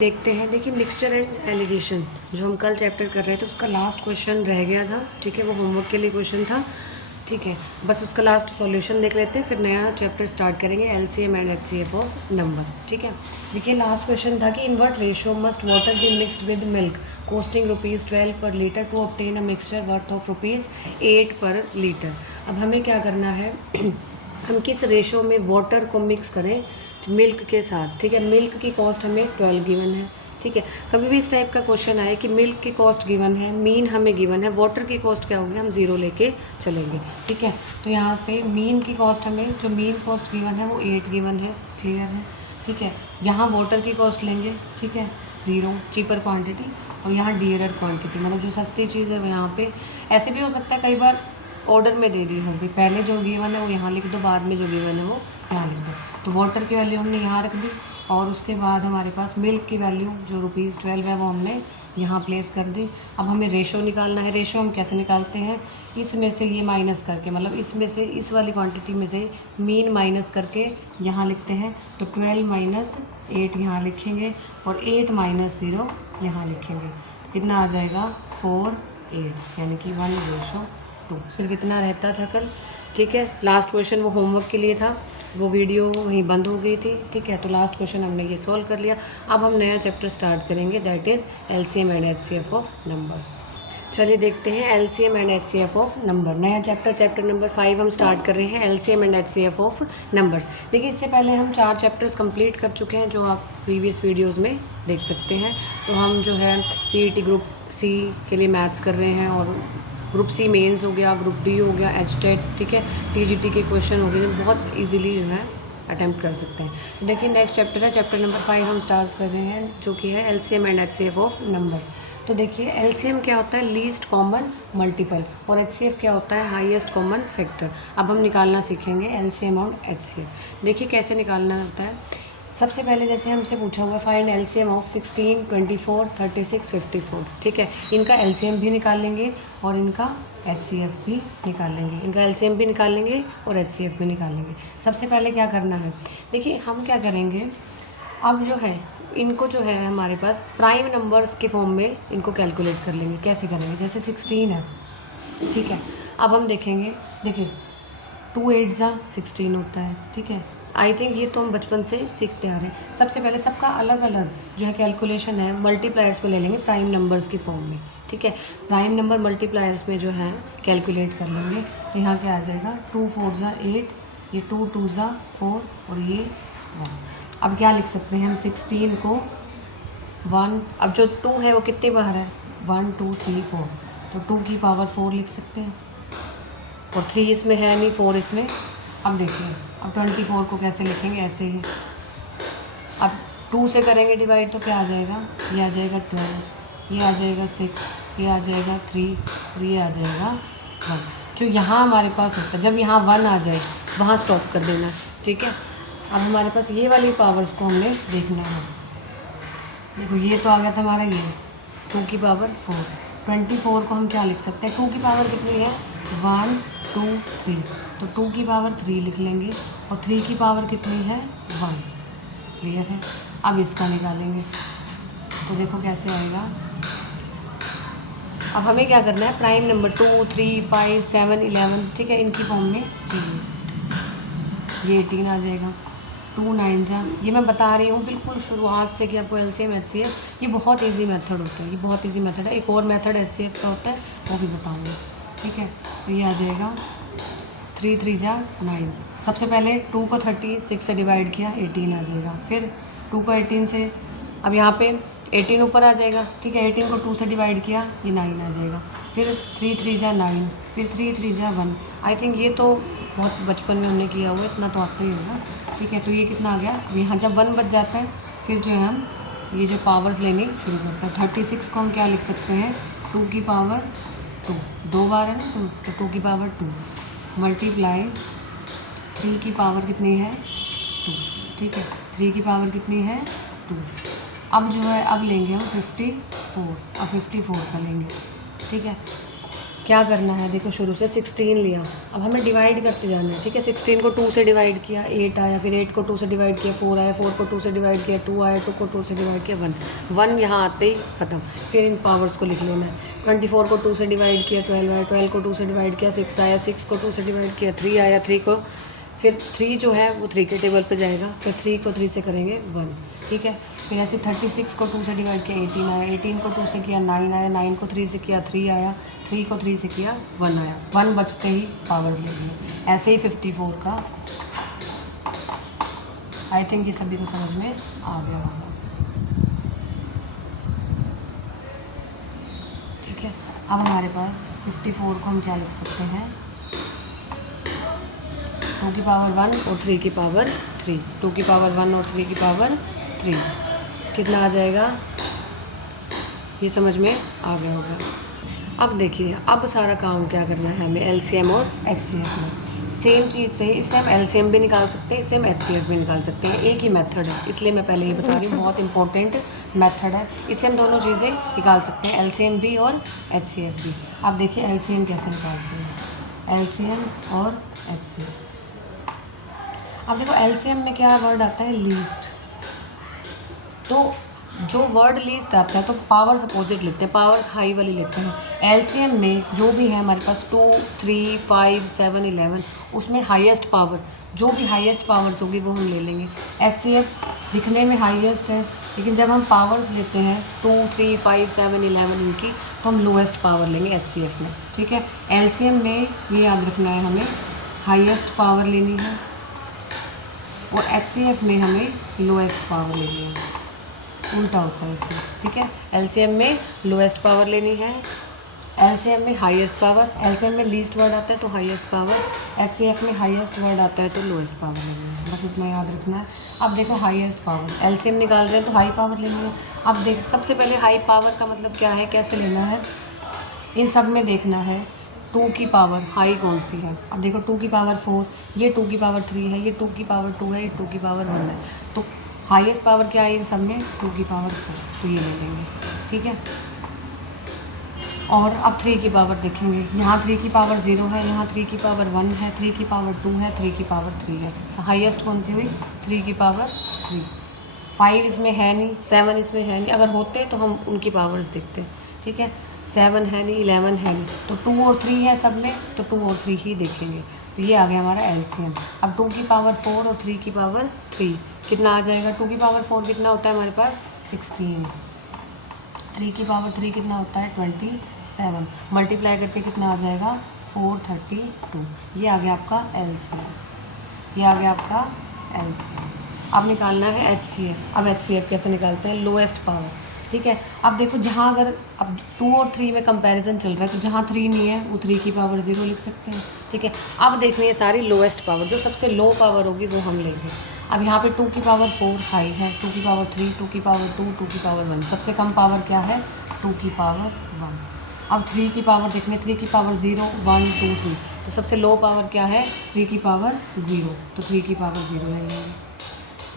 देखते हैं। देखिए मिक्सचर एंड एलिगेशन जो हम कल चैप्टर कर रहे थे उसका लास्ट क्वेश्चन रह गया था। ठीक है, वो होमवर्क के लिए क्वेश्चन था। ठीक है, बस उसका लास्ट सॉल्यूशन देख लेते हैं, फिर नया चैप्टर स्टार्ट करेंगे LCM and HCF of number. ठीक है, देखिए लास्ट क्वेश्चन था कि in what ratio must water be mixed with milk costing ₹12 per litre to obtain a mixture worth of ₹8 per litre. अब हमें क्या करना है हम किस रेशो में वाटर को मिक्स करें मिल्क के साथ। ठीक है, मिल्क की कॉस्ट हमें 12 गिवन है। ठीक है, कभी भी इस टाइप का क्वेश्चन आए कि मिल्क की कॉस्ट गिवन है, मीन हमें गिवन है, वाटर की कॉस्ट क्या होगी, हम 0 लेके चलेंगे। ठीक है, तो यहाँ पे मीन की कॉस्ट हमें जो मीन कॉस्ट गिवन है वो 8 गिवन है, क्लियर है। ठीक है, यहाँ वाटर की कॉस्ट लेंगे, ठीक है 0 चीपर क्वांटिटी, और यहाँ डियरर क्वांटिटी मतलब जो सस्ती चीज़ है वो यहाँ पे। ऐसे भी हो सकता है कई बार ऑर्डर में दे दी होगी, पहले जो गिवन है वो यहाँ लिख दो, बाद में जो गिवन है वो यहाँ लिख दो। तो वाटर की वैल्यू हमने यहाँ रख दी, और उसके बाद हमारे पास मिल्क की वैल्यू जो ₹12 है वो हमने यहाँ प्लेस कर दी। अब हमें रेशो निकालना है। रेशो हम कैसे निकालते हैं, इसमें से ये माइनस करके, मतलब इसमें से इस वाली क्वांटिटी में से मीन माइनस करके यहाँ लिखते हैं। तो 12 - 8 यहाँ लिखेंगे, और 8 - 0 यहाँ लिखेंगे। कितना आ जाएगा 4 8, यानी कि 1:2। सिर्फ इतना रहता था कल। ठीक है, लास्ट क्वेश्चन वो होमवर्क के लिए था, वो वीडियो वहीं बंद हो गई थी। ठीक है, तो लास्ट क्वेश्चन हमने ये सॉल्व कर लिया। अब हम नया चैप्टर स्टार्ट करेंगे, that is LCM and HCF of numbers. चलिए देखते हैं LCM and HCF of number, नया चैप्टर नंबर 5 हम स्टार्ट कर रहे हैं, LCM and HCF of numbers. देखिए इससे पहले हम 4 चैप्टर्स कंप्लीट कर चुके हैं जो आप प्रीवियस वीडियोस में देख सकते हैं। तो हम जो है सीईटी ग्रुप सी के लिए मैथ्स कर रहे हैं, और ग्रुप सी मेंस हो गया, ग्रुप डी हो गया, एचटेट, ठीक है, टीजीटी के क्वेश्चन हो गए, बहुत इजीली जो है अटैम्प्ट कर सकते हैं। देखिए नेक्स्ट चैप्टर है, चैप्टर नंबर 5 हम स्टार्ट कर रहे हैं, जो कि है LCM and HCF of numbers. तो देखिए एलसीएम क्या होता है, लीस्ट कॉमन मल्टीपल, और एचसीएफ क्या होता है, हाईएस्ट कॉमन फैक्टर। अब हम निकालना सीखेंगे एलसीएम और एचसीएफ। देखिए कैसे निकालना होता है। सबसे पहले जैसे हमसे पूछा हुआ फाइंड एलसीएम ऑफ 16, 24, 36, 54। ठीक है, इनका एलसीएम भी निकाल लेंगे और इनका एचसीएफ भी निकाल लेंगे, इनका एलसीएम भी निकाल लेंगे और एचसीएफ भी निकाल लेंगे। सबसे पहले क्या करना है, देखिए हम क्या करेंगे, अब जो है इनको जो है हमारे पास प्राइम नंबर्स के फॉर्म में इनको कैलकुलेट कर लेंगे। कैसे करेंगे, जैसे 16 है, ठीक है, अब हम देखेंगे, देखिए 2 8 16 होता है। ठीक है, आई थिंक ये तो हम बचपन से सीखते आ रहे हैं। सबसे पहले सबका अलग अलग जो है कैलकुलेशन है मल्टीप्लायर्स में ले लेंगे, प्राइम नंबर्स की फॉर्म में। ठीक है, प्राइम नंबर मल्टीप्लायर्स में जो है कैलकुलेट कर लेंगे। तो यहाँ क्या आ जाएगा, 2 4 8, ये 2 2 4, और ये 1। अब क्या लिख सकते हैं हम, 16 को 1, अब जो 2 है वो कितने बार है, 1 2 3 4, तो 2 की पावर 4 लिख सकते हैं, और 3 इसमें है नहीं, 4 इसमें। अब देखिए अब 24 को कैसे लिखेंगे, ऐसे ही। अब 2 से करेंगे डिवाइड तो क्या आ जाएगा, ये आ जाएगा 12, ये आ जाएगा 6, ये आ जाएगा 3, और ये आ जाएगा 1। जो यहाँ हमारे पास होता है, जब यहाँ 1 आ जाए वहाँ स्टॉप कर देना। ठीक है, अब हमारे पास ये वाली पावर्स को हमने देखना है। देखो ये तो आ गया था हमारा, ये 2 की पावर 4, 24 को हम क्या लिख सकते हैं, 2 की पावर कितनी है, 1 2 3, तो 2 की पावर 3 लिख लेंगे, और 3 की पावर कितनी है, 1। क्लियर है, अब इसका निकालेंगे तो देखो कैसे आएगा। अब हमें क्या करना है, प्राइम नंबर 2 3 5 7 11, ठीक है, इनकी फॉर्म में चाहिए। ये 18 आ जाएगा, 2 9 ये मैं बता रही हूँ बिल्कुल शुरुआत से कि आपको एलसीएम एचसीएफ, ये बहुत इजी मेथड होता है, ये बहुत इजी मेथड है। एक और मेथड एचसीएफ का होता है, वो भी बताऊँगी। ठीक है, तो ये आ जाएगा 3 3 9। सबसे पहले 2 को 36 से डिवाइड किया, 18 आ जाएगा। फिर 2 को 18 से, अब यहाँ पे 18 ऊपर आ जाएगा। ठीक है, 18 को 2 से डिवाइड किया, ये 9 आ जाएगा। फिर 3 3 9, फिर 3 3 1। आई थिंक ये तो बहुत बचपन में हमने किया हुआ, इतना तो आता ही होगा। ठीक है, तो ये कितना आ गया, अब यहाँ जब 1 बच जाता है फिर जो है हम ये जो पावर्स लेंगे शुरू करते हैं। 36 को हम क्या लिख सकते हैं, 2 की पावर 2, 2 बार है ना 2, तो 2 की पावर 2 मल्टीप्लाई 3 की पावर कितनी है, 2। ठीक है, 3 की पावर कितनी है, 2। अब जो है अब लेंगे हम 54, अब 54 का लेंगे। ठीक है, क्या करना है, देखो शुरू से 16 लिया, अब हमें डिवाइड करते जाना है, ठीक है। 16 को 2 से डिवाइड किया 8 आया, फिर 8 को 2 से डिवाइड किया 4 आया, 4 को 2 से डिवाइड किया 2 आया, 2 को 2 से डिवाइड किया 1, 1 यहाँ आते ही ख़त्म। फिर इन पावर्स को लिख लेना है। 24 को 2 से डिवाइड किया 12 आया, 12 को 2 से डिवाइड किया 6 आया, 6 को 2 से डिवाइड किया 3 आया, 3 को फिर 3 जो है वो 3 के टेबल पे जाएगा, फिर 3 को 3 से करेंगे 1, ठीक है। फिर ऐसे 36 को 2 से डिवाइड किया 18 आया, 18 को 2 से किया 9 आया, 9 को 3 से किया 3 आया, 3 को 3 से किया 1 आया, 1 बचते ही पावर ले लिए। ऐसे ही 54 का। आई थिंक ये सभी को समझ में आ गया होगा, ठीक है। अब हमारे पास 54 को हम क्या लिख सकते हैं, 2 की पावर 1 और 3 की पावर 3, 2 की पावर 1 और 3 की पावर 3, कितना आ जाएगा, ये समझ में आ गया होगा। अब देखिए, अब सारा काम क्या करना है हमें एलसीएम और एचसीएफ में। सेम चीज़ से इससे हम एलसीएम भी निकाल सकते हैं, इससे हम एचसीएफ भी निकाल सकते हैं, एक ही मेथड है, इसलिए मैं पहले ये बता रही हूँ, बहुत इंपॉर्टेंट मेथड है। इससे हम दोनों चीज़ें निकाल सकते हैं, एलसीएम भी और एचसीएफ भी। अब देखिए एलसीएम कैसे निकालते हैं, एलसीएम और एचसीएफ। अब देखो एलसीएम में क्या वर्ड आता है, लीस्ट। तो जो वर्ड लीस्ट आता है तो पावर्स अपोजिट लिखते हैं, पावर्स हाई वाली लिखते हैं। एलसीएम में जो भी है हमारे पास 2, 3, 5, 7, 11, उसमें हाईएस्ट पावर, जो भी हाईएस्ट पावर्स होगी वो हम ले लेंगे। एचसीएफ दिखने में हाईएस्ट है, लेकिन जब हम पावर्स लेते हैं 2, 3, 5, 7, 11 इनकी, तो हम लोएस्ट पावर लेंगे एचसीएफ में, ठीक है। एलसीएम में ये याद रखना है, हमें हाईएस्ट पावर लेनी है और एचसीएफ में हमें लोएस्ट पावर लेनी है, उल्टा होता है इसमें, ठीक है। एलसीएम में लोएस्ट पावर लेनी है, एलसीएम में हाईएस्ट पावर, एलसीएम में लीस्ट वर्ड आता है तो हाईएस्ट पावर, एचसीएफ में हाईएस्ट वर्ड आता है तो लोएस्ट पावर लेनी है, बस इतना याद रखना है। अब देखो हाईएस्ट पावर, एलसीएम निकाल रहे हैं तो हाई पावर लेनी है। अब देख, सबसे पहले हाई पावर का मतलब क्या है, कैसे लेना है, इन सब में देखना है 2 की पावर हाई कौन सी है। अब देखो 2 की पावर 4, ये 2 की पावर 3 है, ये 2 की पावर 2 है, ये 2 की पावर 1 है, तो हाईएस्ट पावर क्या है इन सब में, 2 की पावर 4, तो ये ले लेंगे, ठीक है। और अब 3 की पावर देखेंगे, यहाँ 3 की पावर 0 है, यहाँ 3 की पावर 1 है, 3 की पावर 2 है, 3 की पावर 3 है, हाईएस्ट कौन सी हुई, 3 की पावर 3। 5 इसमें है नहीं, 7 इसमें है नहीं, अगर होते तो हम उनकी पावर्स देखते, ठीक है। 7 है नहीं, 11 है नहीं, तो 2 और 3 है सब में, तो 2 और 3 ही देखेंगे। तो ये आ गया हमारा एलसीएम। अब 2 की पावर 4 और 3 की पावर 3 कितना आ जाएगा, 2 की पावर 4 कितना होता है हमारे पास 16, 3 की पावर 3 कितना होता है 27, मल्टीप्लाई करके कितना आ जाएगा 432। ये आ गया आपका एलसीएम, ये आ गया आपका एलसीएम। अब निकालना है एचसीएफ। अब एचसीएफ कैसे निकालते हैं, लोएस्ट पावर, ठीक है। अब देखो जहाँ अगर अब 2 और 3 में कंपैरिजन चल रहा है, तो जहाँ 3 नहीं है वो 3 की पावर 0 लिख सकते हैं, ठीक है। अब देखनी है सारी लोएस्ट पावर, जो सबसे लो पावर होगी वो हम लेंगे। अब यहाँ पे 2 की पावर 4 हाई है, 2 की पावर 3, 2 की पावर 2, 2 की पावर 1, सबसे कम पावर क्या है 2 की पावर 1। अब 3 की पावर देखने, 3 की पावर 0, 1, 2, 3, तो सबसे लो पावर क्या है 3 की पावर 0, तो 3 की पावर 0 ले लेंगे।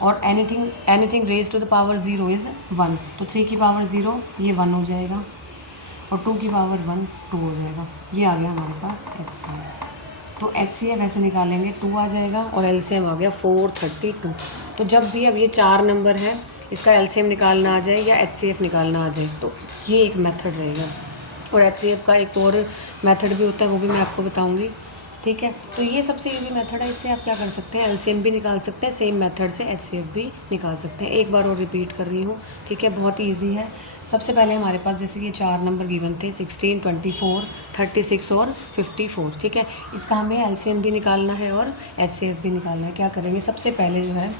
और anything raise to the power 0 is 1, तो 3 की पावर 0 ये 1 हो जाएगा, और 2 की पावर 1 2 हो जाएगा। ये आ गया हमारे पास एचसीएफ। तो एचसीएफ ऐसे निकालेंगे 2 आ जाएगा, और एलसीएम आ गया 432। तो जब भी अब ये 4 नंबर है, इसका एलसीएम निकालना आ जाए या एचसीएफ निकालना आ जाए, तो ये एक मेथड रहेगा। और एचसीएफ का एक और मेथड भी होता है, वो भी मैं आपको बताऊँगी, ठीक है। तो ये सबसे इजी मेथड है, इससे आप क्या कर सकते हैं एलसीएम भी निकाल सकते हैं, सेम मेथड से एचसीएफ भी निकाल सकते हैं। एक बार और रिपीट कर रही हूँ, ठीक है, बहुत ही ईजी है। सबसे पहले हमारे पास जैसे ये 4 नंबर गिवन थे 16, 24, 36 और 54, ठीक है। इसका हमें एलसीएम भी निकालना है और एचसीएफ भी निकालना है। क्या करेंगे, सबसे पहले जो है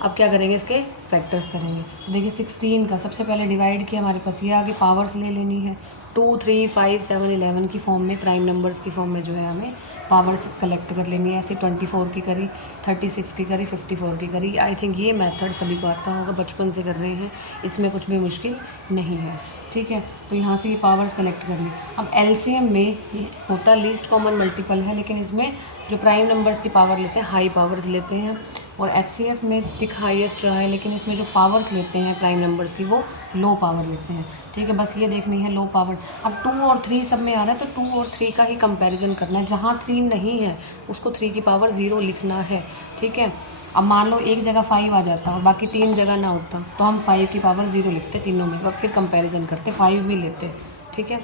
अब क्या करेंगे, इसके फैक्टर्स करेंगे। तो देखिए 16 का सबसे पहले डिवाइड किया, हमारे पास ये आगे पावर्स ले लेनी है, 2, 3, 5, 7, 11 की फॉर्म में, प्राइम नंबर्स की फॉर्म में जो है हमें पावर्स कलेक्ट कर लेनी है। ऐसे 24 की करी, 36 की करी, 54 की करी। आई थिंक ये मेथड सभी को आता होगा, बचपन से कर रहे हैं, इसमें कुछ भी मुश्किल नहीं है, ठीक है। तो यहाँ से ये पावर्स कलेक्ट करनी। अब एलसीएम में ये होता लीस्ट कॉमन मल्टीपल है, लेकिन इसमें जो प्राइम नंबर्स की पावर लेते हैं हाई पावर्स लेते हैं, और HCF में टिक हाईएस्ट रहा है, लेकिन इसमें जो पावर्स लेते हैं प्राइम नंबर्स की वो लो पावर लेते हैं, ठीक है। बस ये देखनी है लो पावर। अब 2 और 3 सब में आ रहा है तो 2 और 3 का ही कंपैरिजन करना है। जहाँ 3 नहीं है उसको 3 की पावर 0 लिखना है, ठीक है। अब मान लो एक जगह 5 आ जाता और बाकी 3 जगह ना होता तो हम 5 की पावर 0 लिखते तीनों में और फिर कंपैरिजन करते 5 भी लेते, ठीक है।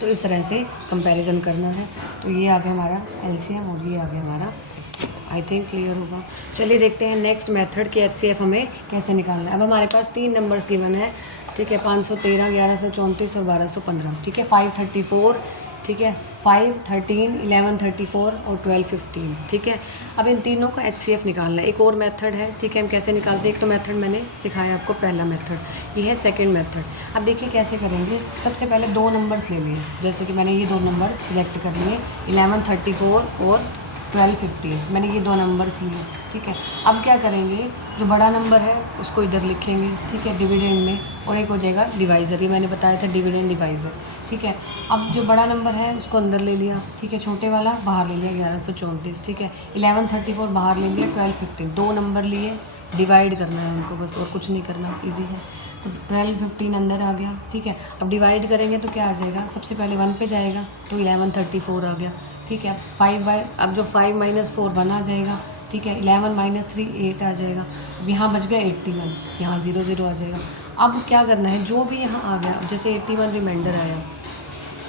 तो इस तरह से कंपैरिजन करना है। तो ये आ गया हमारा LCM और ये आ गया हमारा HCF। आई थिंक क्लियर होगा। चलिए देखते हैं नेक्स्ट मेथड के HCF हमें कैसे निकालना है। अब हमारे पास 3 नंबर्स गिवन है, ठीक है, 513, 1134 और 1215, ठीक है। 534, ठीक है, 5, 13, 11, 34 और 12, 15, ठीक है। अब इन तीनों का HCF निकालना है। एक और मेथड है, ठीक है, हम कैसे निकालते हैं। एक तो मेथड मैंने सिखाया आपको, पहला मेथड, ये है सेकंड मेथड। अब देखिए कैसे करेंगे। सबसे पहले 2 नंबर्स ले लिए, जैसे कि मैंने ये 2 नंबर सिलेक्ट कर लिए, 11, 34 और 12, 15, मैंने ये 2 नंबर्स लिए, ठीक है। अब क्या करेंगे, जो बड़ा नंबर है उसको इधर लिखेंगे, ठीक है, डिविडेंड में, और एक हो जाएगा डिवाइज़र, ये मैंने बताया था डिविडेंड डिवाइज़र, ठीक है। अब जो बड़ा नंबर है उसको अंदर ले लिया, ठीक है, छोटे वाला बाहर ले लिया 1134, ठीक है। 11, 34 बाहर ले लिया, 12, 15, 2 नंबर लिए, डिवाइड करना है उनको बस, और कुछ नहीं करना, इजी है। तो 12, 15 अंदर आ गया, ठीक है। अब डिवाइड करेंगे तो क्या आ जाएगा, सबसे पहले 1 पे जाएगा तो 11, 34 आ गया, ठीक है। अब जो 5 - 4 1 आ जाएगा, ठीक है। 11 - 3 8 आ जाएगा। अब यहाँ बच गया 81, यहाँ 0 0 आ जाएगा। अब क्या करना है, जो भी यहाँ आ गया, जैसे 81 रिमाइंडर आया,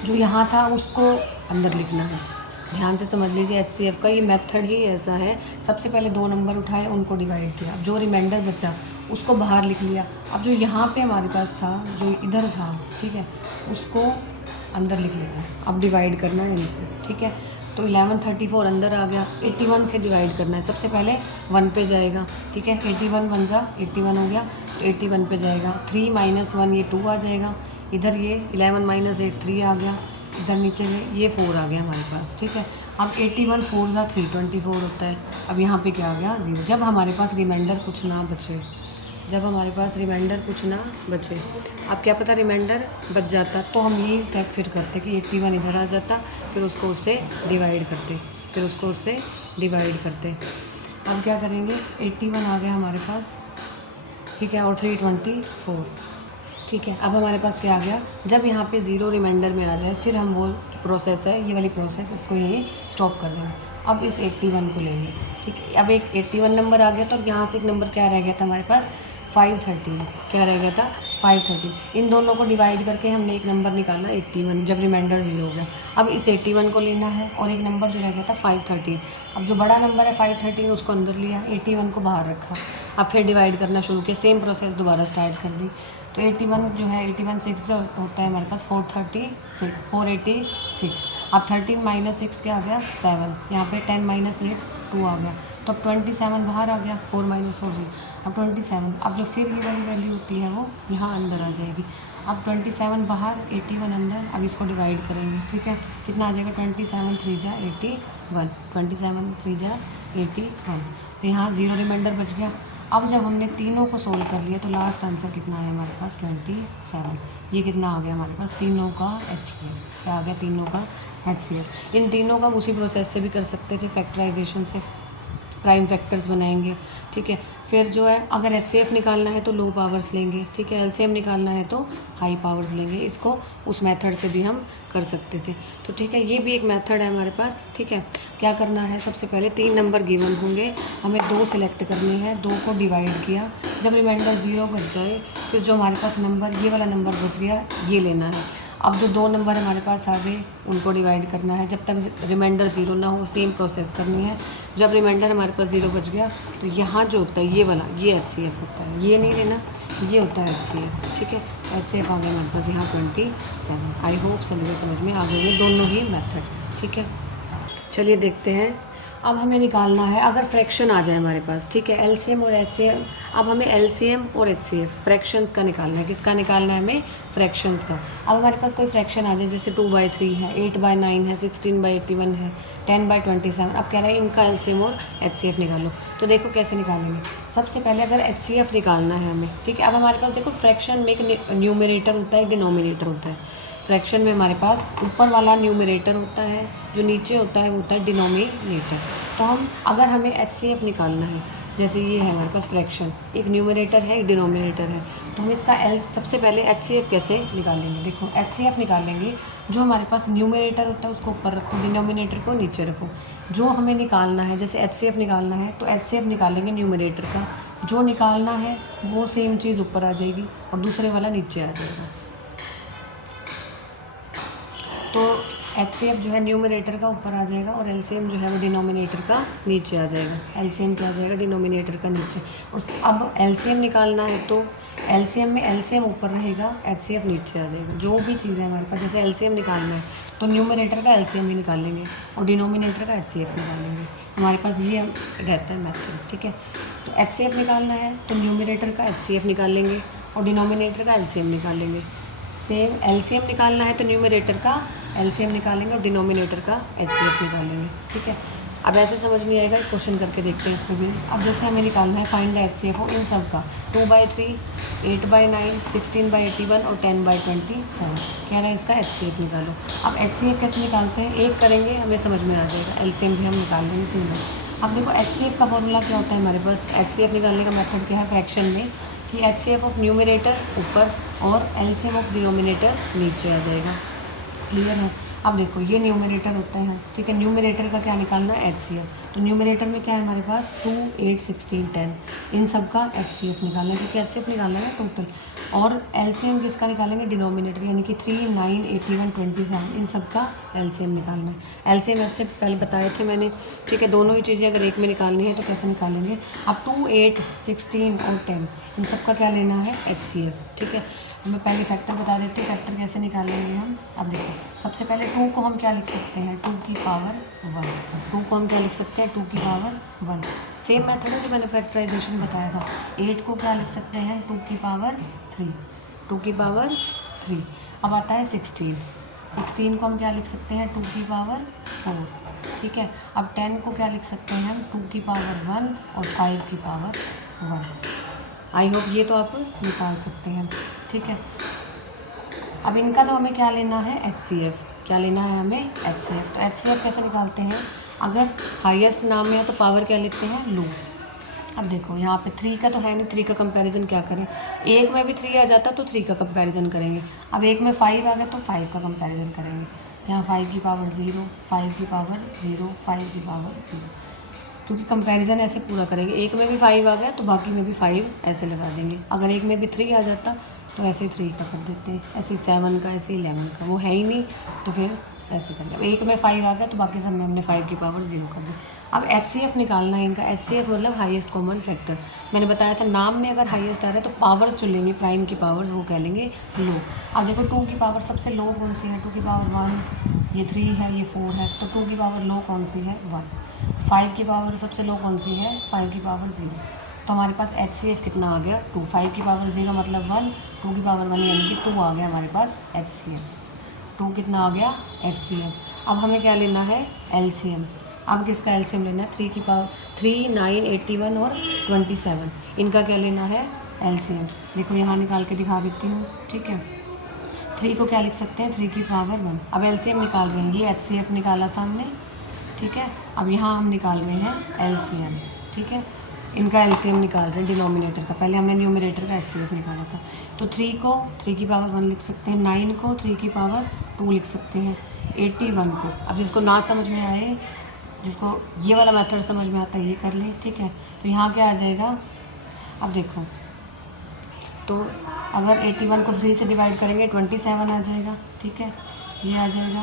जो यहाँ था उसको अंदर लिखना है। ध्यान से समझ लीजिए, HCF का ये मेथड ही ऐसा है। सबसे पहले 2 नंबर उठाए, उनको डिवाइड किया, जो रिमाइंडर बचा उसको बाहर लिख लिया। अब जो यहाँ पे हमारे पास था, जो इधर था, ठीक है, उसको अंदर लिख लेना है। अब डिवाइड करना है इनको, ठीक है। तो 11, 34 अंदर आ गया, 81 से डिवाइड करना है। सबसे पहले 1 पे जाएगा, ठीक है, 81 1 जा 81 हो गया, तो 81 पे जाएगा। 3 - 1 ये 2 आ जाएगा, इधर ये 11 - 8 3 आ गया, इधर नीचे में ये 4 आ गया हमारे पास, ठीक है। अब 81 4 जा 324 होता है। अब यहाँ पे क्या आ गया 0, जब हमारे पास रिमाइंडर कुछ ना बचे, जब हमारे पास रिमाइंडर कुछ ना बचे। अब क्या पता रिमाइंडर बच जाता तो हम यही स्टेप फिर करते कि 81 इधर आ जाता, फिर उसको उससे डिवाइड करते, फिर उसको उससे डिवाइड करते। अब क्या करेंगे, 81 आ गया हमारे पास, ठीक है, और 324, ठीक है। अब हमारे पास क्या आ गया, जब यहाँ पे 0 रिमाइंडर में आ जाए फिर हम वो प्रोसेस है, ये वाली प्रोसेस, इसको यहीं स्टॉप कर देंगे। अब इस 81 को लेंगे, ठीक है। अब एक 81 नंबर आ गया, तो अब यहाँ से एक नंबर क्या रह गया था हमारे पास, 513, क्या रह गया था 513। इन दोनों को डिवाइड करके हमने एक नंबर निकाला 81, जब रिमाइंडर 0 हो गया। अब इस 81 को लेना है, और एक नंबर जो रह गया था 513। अब जो बड़ा नंबर है 513 उसको अंदर लिया, 81 को बाहर रखा। अब फिर डिवाइड करना शुरू किया, सेम प्रोसेस दोबारा स्टार्ट कर दी। तो 81 जो है 81 6 जो होता है हमारे पास 486। अब 13 - 6 क्या आ गया 7, यहाँ पे 10 - 8 2 आ गया, तो अब 27 बाहर आ गया, 4 - 4 0। अब 27, अब जो फिर ये वाली वैल्यू होती है वो यहाँ अंदर आ जाएगी। अब 27 बाहर, 81 अंदर। अब इसको डिवाइड करेंगे, ठीक है, कितना आ जाएगा, 27 3 जा 81, 27 3 जा 81, तो यहाँ 0 रिमाइंडर बच गया। अब जब हमने तीनों को सोल्व कर लिया तो लास्ट आंसर कितना आया हमारे पास 27। ये कितना आ गया हमारे पास, तीनों का HCF, क्या आ गया, तीनों का HCF। इन तीनों का हम उसी प्रोसेस से भी कर सकते थे, फैक्टराइजेशन से, प्राइम फैक्टर्स बनाएंगे, ठीक है। फिर जो है अगर HCF निकालना है तो लो पावर्स लेंगे, ठीक है, LCM निकालना है तो हाई पावर्स लेंगे। इसको उस मेथड से भी हम कर सकते थे। तो ठीक है, ये भी एक मेथड है हमारे पास, ठीक है। क्या करना है, सबसे पहले 3 नंबर गिवन होंगे, हमें 2 सिलेक्ट करने हैं, 2 को डिवाइड किया, जब रिमाइंडर 0 बच जाए फिर जो हमारे पास नंबर, ये वाला नंबर बच गया, ये लेना है। अब जो 2 नंबर हमारे पास आ गए उनको डिवाइड करना है, जब तक रिमाइंडर 0 ना हो सेम प्रोसेस करनी है। जब रिमाइंडर हमारे पास 0 बच गया तो यहाँ जो होता है ये वाला, ये HCF होता है, ये नहीं लेना, ये होता है HCF, ठीक है। HCF आ गया हमारे पास यहाँ 27। आई होप सभी को समझ में आ गए दोनों ही मेथड, ठीक है। चलिए देखते हैं, अब हमें निकालना है अगर फ्रैक्शन आ जाए हमारे पास, ठीक है, LCM और HCM। अब हमें LCM और HCF फ्रैक्शंस का निकालना है। किसका निकालना है हमें, फ्रैक्शंस का। अब हमारे पास कोई फ्रैक्शन आ जाए, जैसे 2/3 है, 8/9 है, 16/81 है, 10/27। अब कह रहे हैं इनका LCM और HCF निकालो। तो देखो कैसे निकालेंगे। सबसे पहले अगर HCF निकालना है हमें, ठीक है। अब हमारे पास देखो फ्रैक्शन में एक न्यूमरेटर होता है, डिनोमिनेटर होता है। फ्रैक्शन में हमारे पास ऊपर वाला न्यूमरेटर होता है, जो नीचे होता है वो होता है डिनोमिनेटर। तो हम अगर हमें HCF निकालना है जैसे ये है हमारे पास फ्रैक्शन, एक न्यूमरेटर है एक डिनोमिनेटर है, तो हम इसका एल सबसे पहले HCF कैसे निकालेंगे। देखो HCF निकालेंगे, जो हमारे पास न्यूमरेटर होता है उसको ऊपर रखो, डिनोमिनेटर को नीचे रखो। जो हमें निकालना है, जैसे HCF निकालना है तो HCF निकालेंगे न्यूमरेटर का, जो निकालना है वो सेम चीज़ ऊपर आ जाएगी और दूसरे वाला नीचे आ जाएगा। तो HCF जो है न्यूमरेटर का ऊपर आ जाएगा और LCM जो है वो डिनोमिनेटर का नीचे आ जाएगा। LCM क्या आ जाएगा, डिनोमिनेटर का नीचे। और अब LCM निकालना है तो LCM में LCM ऊपर रहेगा, HCF नीचे आ जाएगा। जो भी चीज़ है हमारे पास, जैसे LCM निकालना है तो न्यूमरेटर का LCM भी निकालेंगे और डिनोमिनेटर का HCF निकालेंगे। हमारे पास ये रहता है मेथड, ठीक है। तो HCF निकालना है तो न्यूमरेटर का HCF निकालेंगे और डिनोमिनेटर का LCM निकालेंगे। सेम LCM निकालना है तो न्यूमरेटर का LCM निकालेंगे और डिनोमिनेटर का HCF निकालेंगे, ठीक है। अब ऐसे समझ नहीं आएगा, क्वेश्चन करके देखते हैं इस पर भी। अब जैसे हमें निकालना है फाइंड द HCF इन सब का, 2/3, 8/9, 16/81 और 10/27 कह रहा है इसका HCF निकालो। अब HCF कैसे निकालते हैं, एक करेंगे हमें समझ में आ जाएगा, LCM भी हम निकाल देंगे सिंगल। अब देखो HCF का फॉर्मूला क्या होता है हमारे पास, HCF निकालने का मेथड क्या है फ्रैक्शन में, कि HCF ऑफ न्यूमरेटर ऊपर और LCM ऑफ डिनोमिनेटर नीचे आ जाएगा। क्लियर है। अब देखो ये न्यूमरेटर होता है, ठीक है। न्यूमरेटर का क्या निकालना है, HCF। तो न्यूमरेटर में क्या है हमारे पास 2, 8, 16, 10, इन सब का HCF निकालना है, क्योंकि HCF निकालना है टोटल। और LCM किसका निकालेंगे, डिनोमिनेटर, यानी कि 3, 9, 81, 27, इन सब का LCM निकालना है। LCM ऐसे पहले बताए थे मैंने, ठीक है। दोनों ही चीज़ें अगर एक में निकालनी है तो कैसे निकालेंगे। अब 2, 8, 16 और 10 इन सब का क्या लेना है, HCF, ठीक है। मैं पहले फैक्टर बता देती हूँ, फैक्टर कैसे निकालेंगे हम। अब देखो सबसे पहले 2 को हम क्या लिख सकते हैं, 2 की पावर 1। 2 को हम क्या लिख सकते हैं, 2 की पावर 1। सेम मेथड है जो मैंने फैक्टराइजेशन बताया था। 8 को क्या लिख सकते हैं, 2 की पावर 3, 2 की पावर 3। अब आता है 16, 16 को हम क्या लिख सकते हैं, 2 की पावर 4, ठीक है। अब 10 को क्या लिख सकते हैं हम, 2 की पावर 1 और 5 की पावर 1। आई होप ये तो आप निकाल सकते हैं, ठीक है। अब इनका तो हमें क्या लेना है, HCF, क्या लेना है हमें, HCF। तो HCF कैसे निकालते हैं, अगर हाईएस्ट नाम में है तो पावर क्या लिखते हैं, लो। अब देखो यहाँ पे 3 का तो है नहीं, 3 का कंपैरिजन क्या करें, एक में भी 3 आ जाता तो 3 का कंपैरिजन करेंगे। अब एक में 5 आ गया तो 5 का कंपैरिजन करेंगे। यहाँ 5 की पावर 0, 5 की पावर 0, 5 की पावर 0, क्योंकि कंपैरिजन ऐसे पूरा करेंगे। एक में भी 5 आ गया तो बाकी में भी 5 ऐसे लगा देंगे। अगर एक में भी 3 आ जाता तो ऐसे 3 का कर देते हैं, ऐसे 7 का, ऐसे 11 का, वो है ही नहीं तो फिर ऐसे करेंगे। अब एक में 5 आ गया तो बाकी सब में हमने 5 की पावर 0 कर दी। अब HCF निकालना है इनका। HCF मतलब हाईएस्ट कॉमन फैक्टर। मैंने बताया था नाम में अगर हाईएस्ट आ रहा है तो पावर्स जो लेंगे, प्राइम की पावर्स, वो कह लेंगे लो। अब देखो 2 की पावर सबसे लो कौन सी है, 2 की पावर 1, ये 3 है, ये 4 है, तो 2 की पावर लो कौन सी है, 1। 5 की पावर सबसे लो कौन सी है, 5 की पावर 0। तो हमारे पास HCF कितना आ गया, 2। 5 की पावर 0 मतलब 1, 2 की पावर 1 यानी कि 2 आ गया हमारे पास HCF। 2 कितना आ गया, HCF। अब हमें क्या लेना है, LCM। अब किसका LCM लेना है, 3 की पावर 3, 9, 81 और 27, इनका क्या लेना है, LCM। देखो यहाँ निकाल के दिखा देती हूँ, ठीक है। 3 को क्या लिख सकते हैं, 3 की पावर 1। अब LCM निकाल रहे हैं, ये HCF निकाला था हमने, ठीक है। अब यहाँ हम निकाल रहे हैं LCM, ठीक है। इनका LCM निकाल रहे हैं डिनोमिनेटर का, पहले हमने न्यूमरेटर का HCF निकाला था। तो 3 को 3 की पावर 1 लिख सकते हैं, 9 को 3 की पावर 2 लिख सकते हैं, 81 को, अब जिसको ना समझ में आए, जिसको ये वाला मेथड समझ में आता है ये कर ले, ठीक है। तो यहाँ क्या आ जाएगा, अब देखो तो अगर 81 को 3 से डिवाइड करेंगे 27 आ जाएगा, ठीक है, ये आ जाएगा।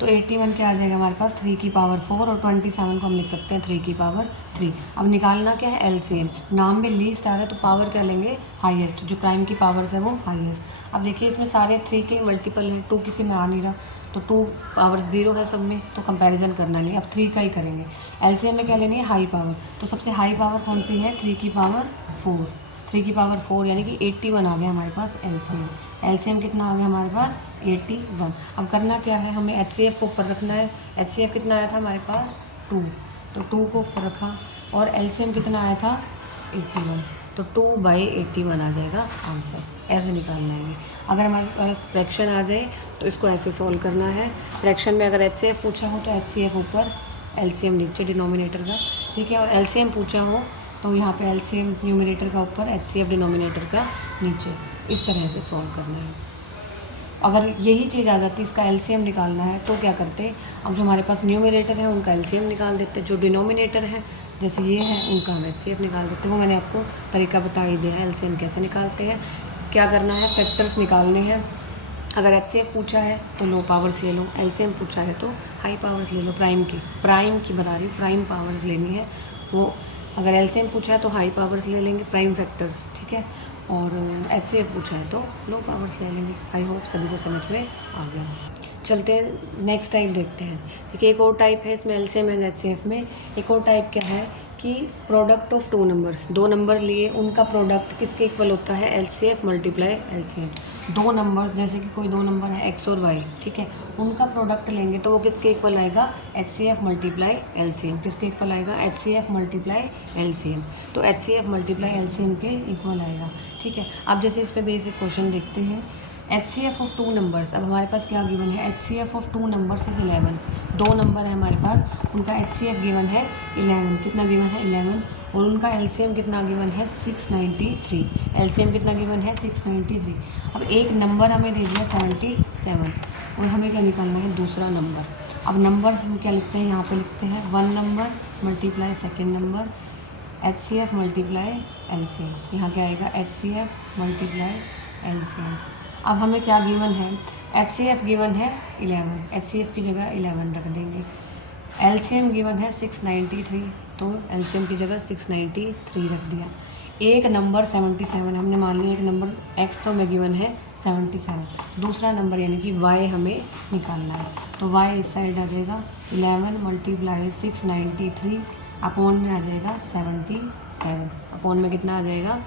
तो 81 क्या आ जाएगा हमारे पास, 3 की पावर 4 और 27 को हम लिख सकते हैं 3 की पावर 3। अब निकालना क्या है, LCM। नाम में लीस्ट आ रहा है तो पावर क्या लेंगे, हाईएस्ट, जो प्राइम की पावर्स है वो हाईएस्ट। अब देखिए इसमें सारे 3 के मल्टीपल हैं, 2 किसी में आ नहीं रहा, तो 2 पावर्स 0 है सब में, तो कंपैरिजन करना नहीं, अब 3 का ही करेंगे। LCM में क्या लेनी है, हाई पावर, तो सबसे हाई पावर कौन सी है, 3 की पावर 4। 3 की पावर 4 यानी कि 81 आ गया हमारे पास LCM। LCM कितना आ गया हमारे पास, 81। अब करना क्या है, हमें HCF को ऊपर रखना है। HCF कितना आया था हमारे पास, 2, तो 2 को ऊपर रखा, और LCM कितना आया था, 81, तो 2/81 आ जाएगा आंसर। ऐसे निकालना है ये। अगर हमारे पास फ्रैक्शन आ जाए तो इसको ऐसे सॉल्व करना है। फ्रैक्शन में अगर HCF पूछा हो तो HCF ऊपर, एलसीएम नीचे डिनोमिनेटर का, ठीक है। और एलसीएम पूछा हो तो यहाँ पे एलसीएम न्यूमिनेटर का ऊपर, एचसीएफ डिनोमिनेटर का नीचे, इस तरह से सॉल्व करना है। अगर यही चीज़ आ जाती, इसका एलसीएम निकालना है, तो क्या करते, अब जो हमारे पास न्यूमिनेटर है उनका एलसीएम निकाल देते, जो डिनोमिनेटर है जैसे ये है उनका हम एचसीएफ निकाल देते। वो मैंने आपको तरीका बता ही दिया है एलसीएम कैसे निकालते हैं। क्या करना है, फैक्टर्स निकालने हैं। अगर एचसीएफ पूछा है तो लो पावर्स ले लो, एलसीएम पूछा है तो हाई पावर्स ले लो। प्राइम की बता रही हूँ, प्राइम पावर्स लेनी है वो। अगर एलसीएम पूछा है तो हाई पावर्स ले लेंगे, प्राइम फैक्टर्स, ठीक है। और एचसीएफ पूछा है तो लो पावर्स ले लेंगे। आई होप सभी को समझ में आ गया। चलते हैं नेक्स्ट टाइप देखते हैं। देखिए एक और टाइप है इसमें एलसीएम एंड एचसीएफ में। एक और टाइप क्या है कि प्रोडक्ट ऑफ टू नंबर्स, दो नंबर लिए उनका प्रोडक्ट किसके इक्वल होता है, एलसीएफ मल्टीप्लाई एलसीएम। दो नंबर्स जैसे कि कोई दो नंबर है एक्स और वाई, ठीक है, उनका प्रोडक्ट लेंगे तो वो किसके इक्वल आएगा, एचसीएफ मल्टीप्लाई एलसीएम। किसके इक्वल आएगा, एचसीएफ मल्टीप्लाई एलसीएम। तो एचसीएफ मल्टीप्लाई एलसीएम के इक्वल आएगा, ठीक है। अब जैसे इस पर बेसिक क्वेश्चन देखते हैं। एचसीएफ ऑफ टू नंबर्स, अब हमारे पास क्या गिवन है, HCF of two numbers is 11। दो नंबर है हमारे पास, उनका एचसीएफ गिवन है 11। कितना गिवन है, 11। और उनका एलसीएम कितना गिवन है, 693। एलसीएम कितना गिवन है, 693। अब एक नंबर हमें दे दिया 77, और हमें क्या निकालना है, दूसरा नंबर। अब नंबर हम क्या लिखते हैं, यहाँ पे लिखते हैं 1 number multiply second number, HCF multiply LCM. यहाँ क्या आएगा, एचसीएफ मल्टीप्लाई एलसीएम। अब हमें क्या गिवन है, एचसीएफ गिवन है 11, एचसीएफ की जगह 11 रख देंगे। एलसीएम गिवन है 693, तो एलसीएम की जगह 693 रख दिया। एक नंबर 77, हमने मान लिया एक नंबर एक्स तो में गिवन है 77। दूसरा नंबर यानी कि वाई हमें निकालना है, तो वाई इस साइड आ जाएगा 11 मल्टीप्लाई 693 अपॉन में आ जाएगा 77। अपॉन में कितना आ जाएगा,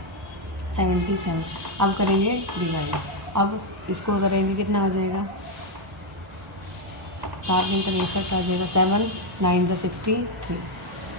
77। अब करेंगे डिवाइड। अब इसको करेंगे कितना आ जाएगा, 7 दिन तो 63 आ जाएगा। 7 9 ज़ा 63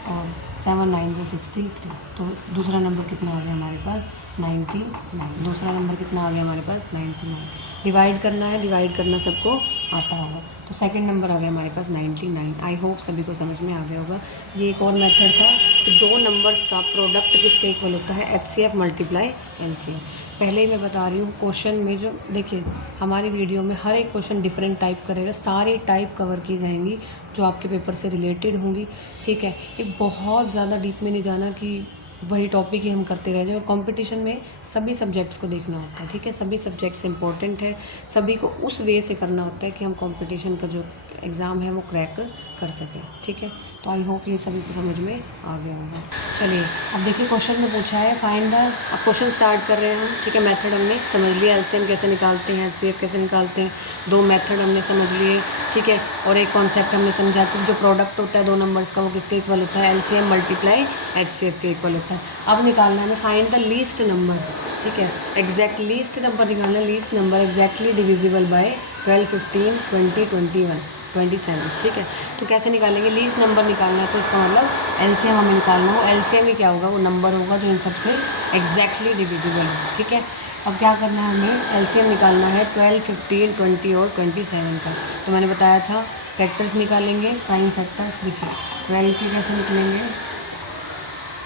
और 7 9 ज़ा 63। तो दूसरा नंबर कितना आ गया हमारे पास, 99। दूसरा नंबर कितना आ गया हमारे पास, 99। डिवाइड करना है, डिवाइड करना सबको आता होगा, तो सेकंड नंबर आ गया हमारे पास 99। आई होप सभी को समझ में आ गया होगा। ये एक और मेथड था कि दो नंबर्स का प्रोडक्ट किसके इक्वल होता है, एचसीएफ मल्टीप्लाई एलसीएम। पहले ही मैं बता रही हूँ क्वेश्चन में, जो देखिए हमारी वीडियो में हर एक क्वेश्चन डिफरेंट टाइप करेगा, सारी टाइप कवर की जाएंगी जो आपके पेपर से रिलेटेड होंगी, ठीक है। एक बहुत ज़्यादा डीप में नहीं जाना कि वही टॉपिक ही हम करते रह जाएं। और कंपटीशन में सभी सब्जेक्ट्स को देखना होता है, ठीक है। सभी सब्जेक्ट्स इंपॉर्टेंट है, सभी को उस वे से करना होता है कि हम कंपटीशन का जो एग्ज़ाम है वो क्रैक कर सकें, ठीक है। तो आई होप ये सभी को समझ में आ गया होगा। चलिए अब देखिए क्वेश्चन में पूछा है फाइंड द, अब क्वेश्चन स्टार्ट कर रहे हैं हम, ठीक है। मेथड हमने समझ लिया, एलसीएम कैसे निकालते हैं, एचसीएफ कैसे निकालते हैं, दो मेथड हमने समझ लिए, ठीक है। और एक कॉन्सेप्ट हमने समझा कि जो प्रोडक्ट होता है दो नंबर्स का वो किसके इक्वल होता है, एलसीएम मल्टीप्लाई एचसीएफ के इक्वल होता है। अब निकालना है फाइंड द लीस्ट नंबर, ठीक है। एग्जैक्ट लीस्ट नंबर निकालना है, least number exactly divisible by 12 15 20 21 27, ठीक है। तो कैसे निकालेंगे, लीस्ट नंबर निकालना है तो इसका मतलब एलसीएम हमें निकालना हो। एलसीएम ही क्या होगा, वो नंबर होगा जो इन सबसे एग्जैक्टली डिविजिबल है, ठीक है। अब क्या करना है, हमें एलसीएम निकालना है 12 15 20 और 27 का। तो मैंने बताया था फैक्टर्स निकालेंगे, प्राइम फैक्टर्स। देखिए 12 के कैसे निकलेंगे,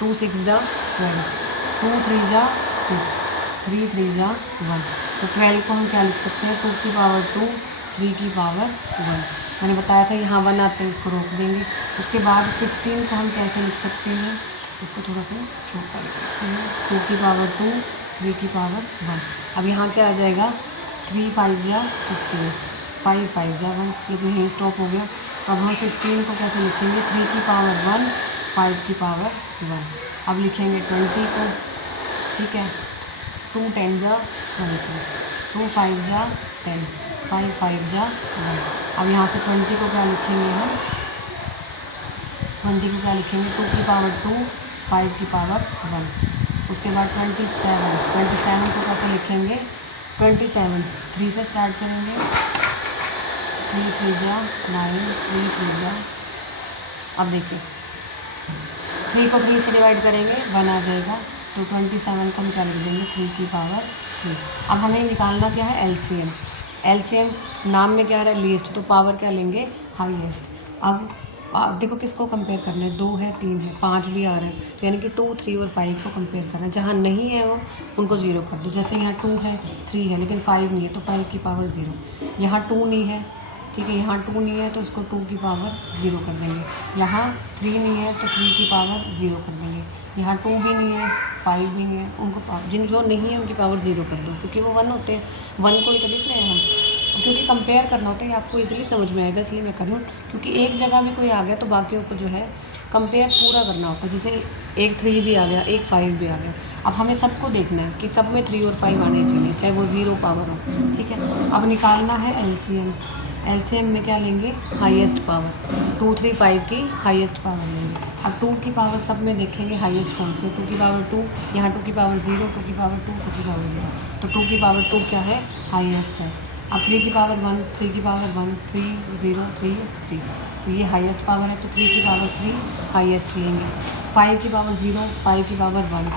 2 6 ज़ा 12, 2 3 ज़ा 6, 3 3 ज़ा 1। तो 12 को हम क्या लिख सकते हैं, 2 की पावर 2, 3 की पावर 1। मैंने बताया था यहाँ 1 आते हैं, इसको रोक देंगे। उसके बाद 15 को हम कैसे लिख सकते हैं, इसको थोड़ा सा छोटा लिख सकते हैं, 2 की पावर 2, 3 की पावर 1। अब यहाँ क्या आ जाएगा, 3 5 ज़ा 15, 5 5 ज़ा 1, लेकिन यही स्टॉप हो गया। अब हम 15 को कैसे लिखेंगे, 3 की पावर 1, 5 की पावर 1। अब लिखेंगे 20 को, ठीक है, 2 10 ज़ा 20, 2 5 ज़ा 10, 5 5 ज़ा 1। अब यहाँ से 20 को क्या लिखेंगे हम, 20 को क्या लिखेंगे, 2 की पावर 2, 5 की पावर 1। उसके बाद 27 को कैसे लिखेंगे, 27 3 से स्टार्ट करेंगे, 3 3 ज़ा 9, 3 3 ज़ा। अब देखिए 3 को 3 से डिवाइड करेंगे 1 आ जाएगा, तो 27 को हम क्या लिख देंगे, 3 की पावर 3। अब हमें निकालना क्या है, एलसीएम। एलसीएम नाम में क्या आ रहा है, लीस्ट, तो पावर क्या लेंगे, हाईएस्ट। अब आप देखो किसको कंपेयर करना है, 2 है, 3 है, 5 भी आ रहा है, तो यानी कि 2, 3 और 5 को कंपेयर करना है। जहाँ नहीं है वो उनको 0 कर दो। जैसे यहाँ 2 है, 3 है, लेकिन 5 नहीं है, तो 5 की पावर 0। यहाँ 2 नहीं है, ठीक है, यहाँ 2 नहीं है तो इसको 2 की पावर 0 कर देंगे। यहाँ 3 नहीं है तो 3 की पावर 0 कर देंगे। यहाँ 2 भी नहीं है, 5 भी नहीं है, उनको जिन जो नहीं है उनकी पावर 0 कर दो, क्योंकि वो 1 होते हैं। 1 को ही तो लिख रहे हैं हम, क्योंकि कंपेयर करना होता है, आपको इजीली समझ में आएगा, इसलिए मैं कर रही हूँ। क्योंकि एक जगह में कोई आ गया तो बाकियों को जो है कंपेयर पूरा करना होता है। जैसे एक 3 भी आ गया, एक 5 भी आ गया, अब हमें सबको देखना है कि सब में 3 और 5 आने चाहिए, चाहे वो 0 पावर हो, ठीक है। अब निकालना है एलसीएम। एलसीएम में क्या लेंगे, हाईएस्ट पावर। 2, 3, 5 की हाईएस्ट पावर लेंगे। अब 2 की पावर सब में देखेंगे हाईएस्ट कौन सी, 2 की पावर 2, यहाँ 2 की पावर 0, 2 की पावर 2, 2 की पावर 0, तो 2 की पावर 2 क्या है, हाईएस्ट है। अब 3 की पावर 1, 3 की पावर 1, 3, 0, 3, 3, तो ये हाईएस्ट पावर है, तो 3 की पावर 3 हाईएस्ट लेंगे। 5 की पावर 0, 5 की पावर 1,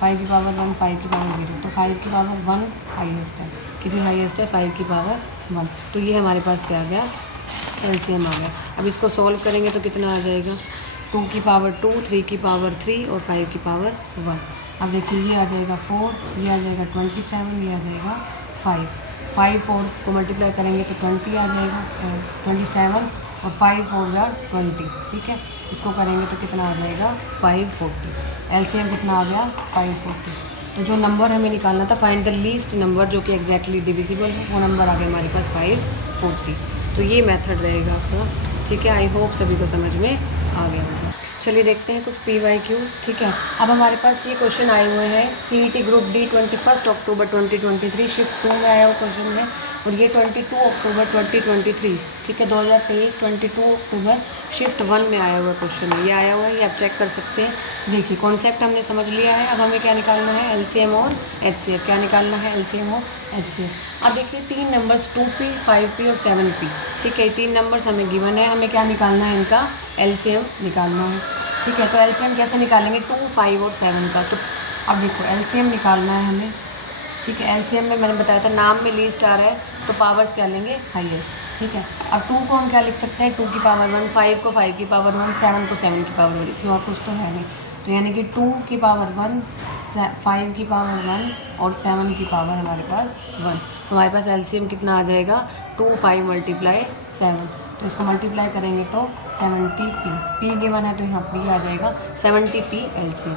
5 की पावर 1, 5 की पावर 0, तो 5 की पावर 1 हाईएस्ट है। कितनी हाईएस्ट है, 5 की पावर 1। तो ये हमारे पास क्या आ गया, एलसीएम आ गया। अब इसको सॉल्व करेंगे तो कितना आ जाएगा, 2 की पावर 2, 3 की पावर 3 और 5 की पावर 1। अब देखिए ये आ जाएगा 4, ये आ जाएगा 27, ये आ जाएगा 5। 5 4 को मल्टीप्लाई करेंगे तो 20 आ जाएगा, 27, और 5 4 जा 20, ठीक है। इसको करेंगे तो कितना आ जाएगा, 540। एलसीएम कितना आ गया, 540। तो जो नंबर हमें निकालना था, फाइंड द लीस्ट नंबर जो कि एग्जैक्टली डिविजिबल है, वो नंबर आ गया हमारे पास 540। तो ये मेथड रहेगा आपका, ठीक है। आई होप सभी को समझ में आ गया होगा। चलिए देखते हैं कुछ PYQs, ठीक है। अब हमारे पास ये क्वेश्चन आए हुए हैं CET ग्रुप D 21 अक्टूबर 2023 शिफ्ट 2 में आया हुआ क्वेश्चन है, और ये 22 अक्टूबर 2023, ठीक है, 2023 22 अक्टूबर शिफ्ट 1 में आया हुआ क्वेश्चन है। ये आया हुआ है, ये आप चेक कर सकते हैं। देखिए कॉन्सेप्ट हमने समझ लिया है। अब हमें क्या निकालना है, LCM और HCF। क्या निकालना है, LCM और HCF। अब देखिए 3 नंबर्स 2P, 5P और 7P, ठीक है, 3 नंबर्स हमें गिवन है। हमें क्या निकालना है, इनका LCM निकालना है, ठीक है। तो LCM कैसे निकालेंगे, 2, 5 और 7 का। तो अब देखो LCM निकालना है हमें, ठीक है। LCM में मैंने बताया था नाम में लीस्ट आ रहा है, तो पावर्स क्या लेंगे, हाईएस्ट, ठीक है। अब 2 को हम क्या लिख सकते हैं, 2 की पावर 1, 5 को 5 की पावर 1, 7 को 7 की पावर 1, इसमें और कुछ तो है नहीं। तो यानी कि 2 की पावर 1, 5 की पावर 1 और 7 की पावर हमारे पास 1। तो हमारे पास LCM कितना आ जाएगा, 2, 5 मल्टीप्लाई 7। तो इसको मल्टीप्लाई करेंगे तो 70P, P गिवन है तो यहाँ P आ जाएगा, 70P LCM।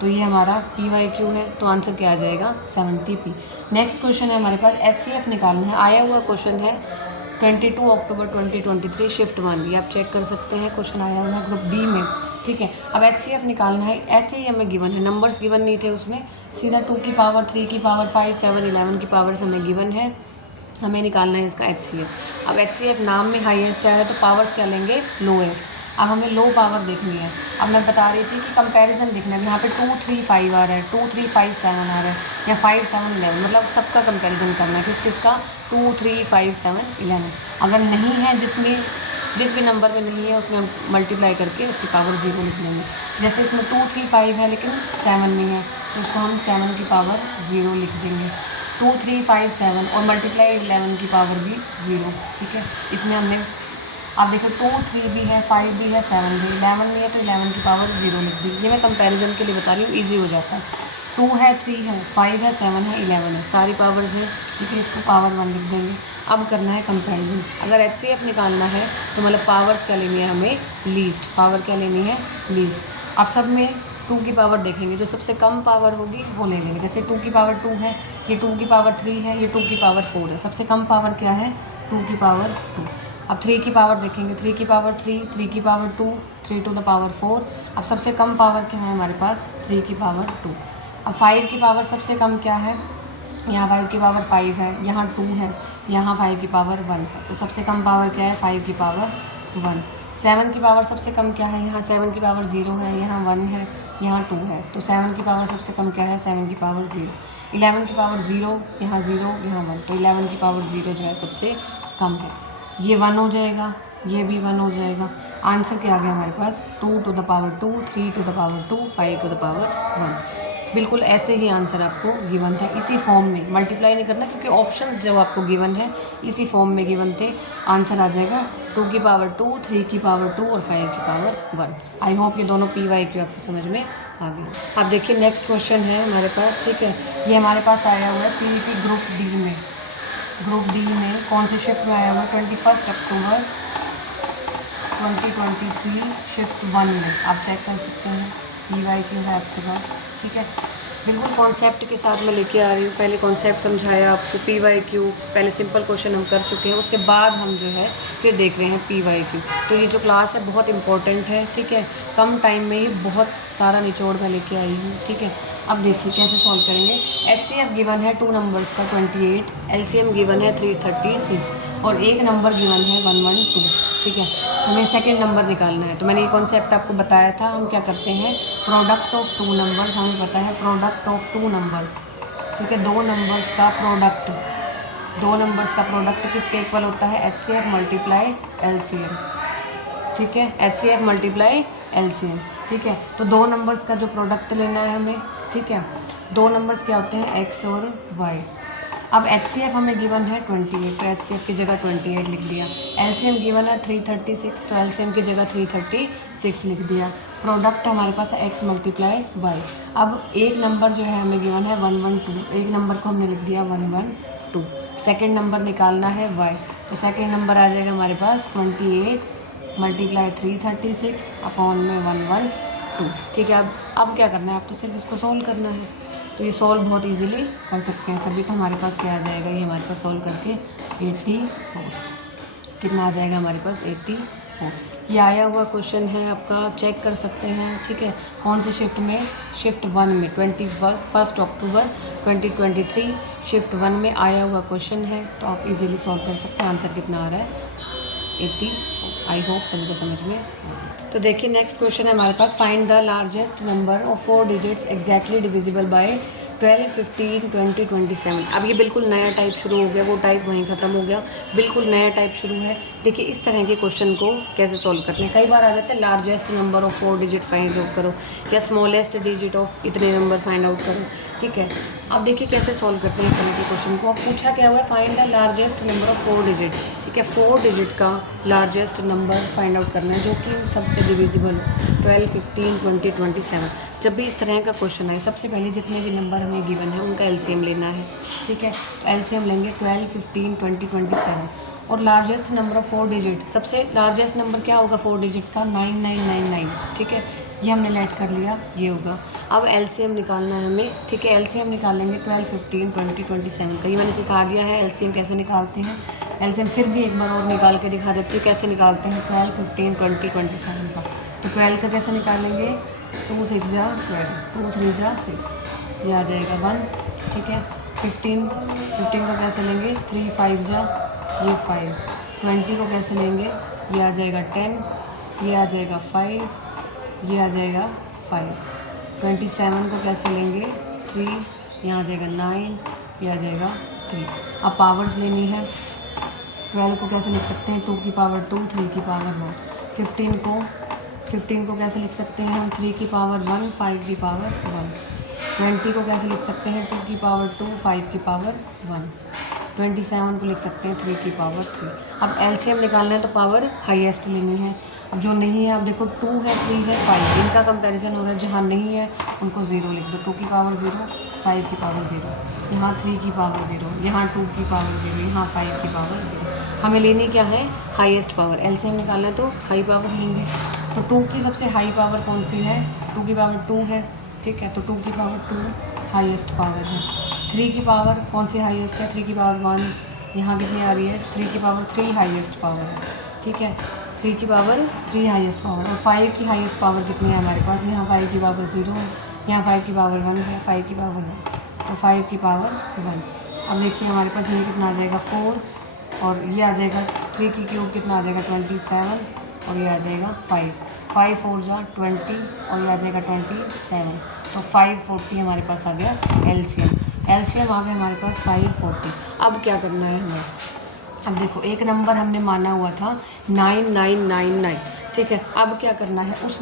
तो ये हमारा PYQ है, तो आंसर क्या आ जाएगा, 70P। नेक्स्ट क्वेश्चन है हमारे पास SCF निकालना है। आया हुआ क्वेश्चन है 22 अक्टूबर 2023 शिफ्ट 1, ये आप चेक कर सकते हैं, क्वेश्चन आया हुआ है ग्रुप D में, ठीक है। अब HCF निकालना है, ऐसे ही हमें गिवन है, नंबर्स गिवन नहीं थे उसमें, सीधा 2 की पावर 3 की पावर 5, 7, 11 की पावर्स हमें गिवन है। हमें निकालना है इसका HCF। अब HCF नाम में हाईएस्ट आया है तो पावर्स क्या लेंगे, लोएस्ट। अब हमें लो पावर देखनी है। अब मैं बता रही थी कि कंपैरिजन देखना है। यहाँ पे 2, 3, 5 आ रहा है, 2, 3, 5, 7 आ रहा है, या 5, 7, 11, मतलब सबका कंपैरिजन करना है। किसका, 2, 3, 5, 7, 11। अगर नहीं है, जिस भी नंबर में नहीं है उसमें हम मल्टीप्लाई करके उसकी पावर 0 लिख लेंगे। जैसे इसमें 2, 3, 5 है लेकिन 7 नहीं है, तो उसको हम 7 की पावर 0 लिख देंगे। 2, 3, 5, 7 और मल्टीप्लाई 11 की पावर भी 0, ठीक है। इसमें हमने, आप देखो 2, 3 भी है, 5 भी है, 7 भी, 11 नहीं है तो 11 की पावर 0 लिख दी। ये मैं कंपैरिजन के लिए बता रही हूँ, ईजी हो जाता है। 2 है, 3 है, 5 है, 7 है, 11 है, सारी पावर्स हैं, ठीक है। इसको पावर 1 लिख देंगे। अब करना है कंपैरिजन। अगर HCF निकालना है तो मतलब पावर्स क्या लेनी है हमें, लीस्ट। पावर क्या लेनी है, लीस्ट। अब सब में 2 की पावर देखेंगे, जो सबसे कम पावर होगी वो ले लेंगे। जैसे 2 की पावर 2 है, ये 2 की पावर 3 है, ये 2 की पावर 4 है। सबसे कम पावर क्या है, 2 की पावर 2। अब 3 की पावर देखेंगे, 3 की पावर 3, 3 की पावर 2, 3 टू द पावर 4। अब सबसे कम पावर क्या है हमारे पास, 3 की पावर 2। अब 5 की पावर सबसे कम क्या है, यहाँ 5 की पावर 5 है, यहाँ 2 है, यहाँ 5 की पावर 1 है, तो सबसे कम पावर क्या है, 5 की पावर 1। 7 की पावर सबसे कम क्या है, यहाँ 7 की पावर 0 है, यहाँ 1 है, यहाँ 2 है, तो 7 की पावर सबसे कम क्या है, 7 की पावर 0। 11 की पावर 0, यहाँ 0, यहाँ 1, तो 11 की पावर 0 जो है सबसे कम है। ये 1 हो जाएगा, ये भी 1 हो जाएगा। आंसर क्या आ गया हमारे पास, 2 to the power 2, 3 to the power 2, 5 to the power 1। बिल्कुल ऐसे ही आंसर आपको गिवन है, इसी फॉर्म में, मल्टीप्लाई नहीं करना क्योंकि ऑप्शंस जो आपको गिवन है इसी फॉर्म में गिवन थे। आंसर आ जाएगा 2 की पावर 2, 3 की पावर 2 और 5 की पावर 1। आई होप ये दोनों PYQ आपको समझ में आ गया। अब देखिए नेक्स्ट क्वेश्चन है हमारे पास, ठीक है, ये हमारे पास आया हुआ है CET ग्रुप डी में। ग्रुप डी में कौन से शिफ्ट में आया हुआ है? 21 अक्टूबर 2023 शिफ्ट 1 में। आप चेक कर सकते हैं, PYQ है आपके पास, ठीक है। बिल्कुल कॉन्सेप्ट के साथ मैं लेके आ रही हूँ। पहले कॉन्सेप्ट समझाया आपको, PYQ पहले सिंपल क्वेश्चन हम कर चुके हैं, उसके बाद हम जो है फिर देख रहे हैं PYQ। तो ये जो क्लास है बहुत इंपॉर्टेंट है, ठीक है, कम टाइम में ही बहुत सारा निचोड़ मैं लेके आई हूँ, ठीक है। अब देखिए कैसे सॉल्व करेंगे। HCF गिवन है 2 नंबर्स का 28, LCM गिवन है 336 और एक नंबर गिवन है 112, ठीक है। हमें सेकंड नंबर निकालना है। तो मैंने ये कॉन्सेप्ट आपको बताया था, हम क्या करते हैं, प्रोडक्ट ऑफ 2 नंबर्स, हमें पता है प्रोडक्ट ऑफ 2 नंबर्स, ठीक है, 2 नंबर्स का प्रोडक्ट, 2 नंबर्स का प्रोडक्ट किसके इक्वल होता है? HCF मल्टीप्लाई LCM, ठीक है, HCF मल्टीप्लाई LCM, ठीक है। तो 2 नंबर्स का जो प्रोडक्ट लेना है हमें, ठीक है। 2 नंबर्स क्या होते हैं? X और Y। अब HCF हमें गिवन है 28, तो HCF की जगह 28 लिख दिया। LCM गिवन है 336, तो LCM की जगह 336 लिख दिया। प्रोडक्ट हमारे पास है X मल्टीप्लाई Y। अब एक नंबर जो है हमें गिवन है 112, एक नंबर को हमने लिख दिया 112। सेकेंड नंबर निकालना है Y, तो सेकेंड नंबर आ जाएगा हमारे पास 28 मल्टीप्लाई 336 अपॉन में 112, ठीक है। अब क्या करना है? आप तो सिर्फ इसको सॉल्व करना है। तो ये सॉल्व बहुत इजीली कर सकते हैं सभी। तो हमारे पास क्या आ जाएगा, ये हमारे पास सॉल्व करके 84, कितना आ जाएगा हमारे पास? 84। ये आया हुआ क्वेश्चन है आपका, चेक कर सकते हैं, ठीक है। कौन से शिफ्ट में? शिफ्ट 1 में, 21 अक्टूबर 2023 शिफ्ट 1 में आया हुआ क्वेश्चन है। तो आप इजीली सॉल्व कर सकते हैं। आंसर कितना आ रहा है? 84। आई होप सभी को समझ में। तो देखिए नेक्स्ट क्वेश्चन है हमारे पास, find the largest number of 4 digits exactly divisible by 12, 15, 20, 27। अब ये बिल्कुल नया टाइप शुरू हो गया, वो टाइप वहीं ख़त्म हो गया, बिल्कुल नया टाइप शुरू है। देखिए इस तरह के क्वेश्चन को कैसे सॉल्व करते हैं। कई बार आ जाता है largest number of 4 digit find out करो या स्मॉलेस्ट डिजिट ऑफ इतने नंबर फाइंड आउट करो, ठीक है। अब देखिए कैसे सॉल्व करते हैं इस तरह के क्वेश्चन को। अब पूछा क्या हुआ है? Find the largest number of 4 digit, ठीक है। 4 डिजिट का लार्जेस्ट नंबर फाइंड आउट करना है जो कि सबसे डिविजिबल हो, 12, 15, 20, 27। जब भी इस तरह का क्वेश्चन आए, सबसे पहले जितने भी नंबर हमें गिवन है उनका LCM लेना है, ठीक है। LCM लेंगे 12, 15, 20, 27 और लार्जेस्ट नंबर ऑफ 4 डिजिट, सबसे लार्जेस्ट नंबर क्या होगा 4 डिजिट का? 9999, ठीक है। ये हमने लेट कर लिया, ये होगा। अब LCM निकालना है हमें, ठीक है। LCM निकालेंगे 12, 15, 20, 27 का। ये मैंने सिखा दिया है LCM कैसे निकालते हैं। LCM फिर भी एक बार और निकाल के दिखा देती हूँ कैसे निकालते हैं 12, 15, 20, 27 का। तो 12 का कैसे निकालेंगे? 2 6 जा 12, 2 3 जा 6, ये आ जाएगा 1, ठीक है। 15 को कैसे लेंगे? 3 5 जा ये 5, 20 को कैसे लेंगे? ये आ जाएगा 10, ये आ जाएगा 5, ये आ जाएगा 5। 27 को कैसे लेंगे? 3, यहाँ आ जाएगा 9, ये आ जाएगा 3। अब पावर्स लेनी है। 12 को कैसे लिख सकते हैं? 2 की पावर 2, 3 की पावर 1। 15 को कैसे लिख सकते हैं हम? 3 की पावर 1, 5 की पावर 1। 20 को कैसे लिख सकते हैं? 2 की पावर 2, 5 की पावर 1। 27 को लिख सकते हैं 3 की पावर 3। अब LCM निकालना है तो पावर हाईएस्ट लेनी है। अब जो नहीं है, आप देखो 2 है, 3 है, 5, इनका कंपैरिजन हो रहा है। जहाँ नहीं है उनको 0 लिख दो। 2 की पावर 0, 5 की पावर 0, यहाँ 3 की पावर 0, यहाँ 2 की पावर 0, यहाँ 5 की पावर 0। हमें लेनी क्या है? Highest power. LCM निकालना है तो हाई पावर लेंगे। तो 2 की सबसे हाई पावर कौन सी है? 2 की पावर 2 है, ठीक है। तो 2 की पावर 2 हाईएस्ट पावर है। 3 की पावर कौन सी हाईएस्ट है? 3 की पावर 1, यहाँ कितनी आ रही है? 3 की पावर 3 हाईएस्ट पावर है, ठीक है। 3 की पावर 3 हाईएस्ट पावर। और 5 की हाईएस्ट पावर कितनी है हमारे पास? यहाँ 5 की पावर 0 है, यहाँ 5 की पावर 1 है, 5 की पावर 1, तो 5 की पावर 1। अब देखिए हमारे पास ये कितना आ जाएगा? 4, और ये आ जाएगा 3 की क्यूब कितना आ जाएगा? 27, और ये आ जाएगा 5, 5 4 जा 20, और ये आ जाएगा 27। तो 540 हमारे पास आ गया LCM आ गया हमारे पास 540। अब क्या करना है हमें? अब देखो एक नंबर हमने माना हुआ था 9999, ठीक है। अब क्या करना है? उस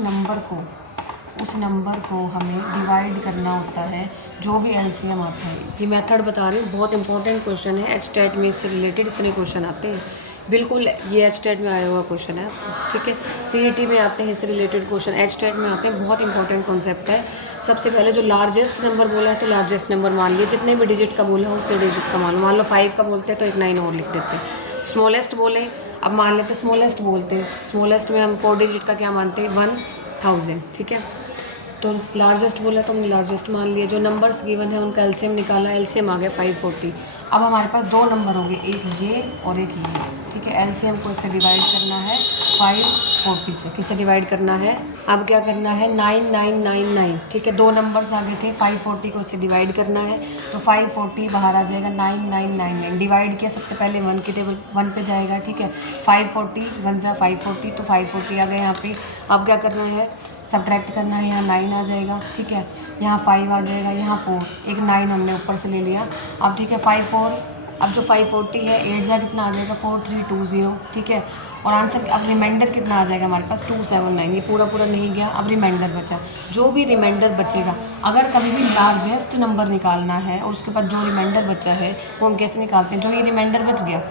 उस नंबर को हमें डिवाइड करना होता है जो भी एलसीएम आता है। ये मेथड बता रही हूँ, बहुत इंपॉर्टेंट क्वेश्चन है। एचटेट में इससे रिलेटेड इतने क्वेश्चन आते हैं, बिल्कुल ये एचटेट में आया हुआ क्वेश्चन है, ठीक है। सीईटी में आते हैं इससे रिलेटेड क्वेश्चन, एचटेट में आते हैं, बहुत इंपॉर्टेंट कॉन्सेप्ट है। सबसे पहले जो लार्जेस्ट नंबर बोला है तो लार्जेस्ट नंबर मान लिए, जितने भी डिजिट का बोला हो उतने डिजिट का मान लो 5 का बोलते हैं तो एक 9 और लिख देते हैं। स्मॉलेस्ट बोले, अब मान लेते स्मॉलेस्ट बोलते हैं, स्मॉलेस्ट में हम 4 डिजिट का क्या मानते हैं 1000, ठीक है। तो लार्जेस्ट बोला तो हमने लार्जेस्ट मान लिया। जो नंबर्स गिवन है उनका एलसीएम निकाला, एलसीएम आ गया 540। अब हमारे पास दो नंबर हो गए, एक ये और एक ये, ठीक है। एलसीएम को इससे डिवाइड करना है 540 से, किससे डिवाइड करना है, अब क्या करना है 9999, ठीक है। दो नंबर्स आगे थे, 540 को इससे डिवाइड करना है तो 540 बाहर आ जाएगा 9999। डिवाइड किया, सबसे पहले 1 की टेबल 1 पे जाएगा, ठीक है। 540 1 जा 540, तो 540 आ गया यहाँ पे। अब क्या करना है, सब्ट्रैक्ट करना है, यहाँ 9 आ जाएगा, ठीक है। यहाँ 5 आ जाएगा, यहाँ 4, एक 9 हमने ऊपर से ले लिया। अब ठीक है 54, अब जो 540 है 8 जा कितना आ जाएगा 4320, ठीक है। और आंसर अब रिमाइंडर कितना आ जाएगा हमारे पास 279। ये पूरा पूरा नहीं गया, अब रिमाइंडर बचा। जो भी रिमाइंडर बचेगा, अगर कभी भी लार्जेस्ट नंबर निकालना है और उसके बाद जो रिमाइंडर बचा है वो हम कैसे निकालते हैं, जो ये रिमाइंडर बच गया,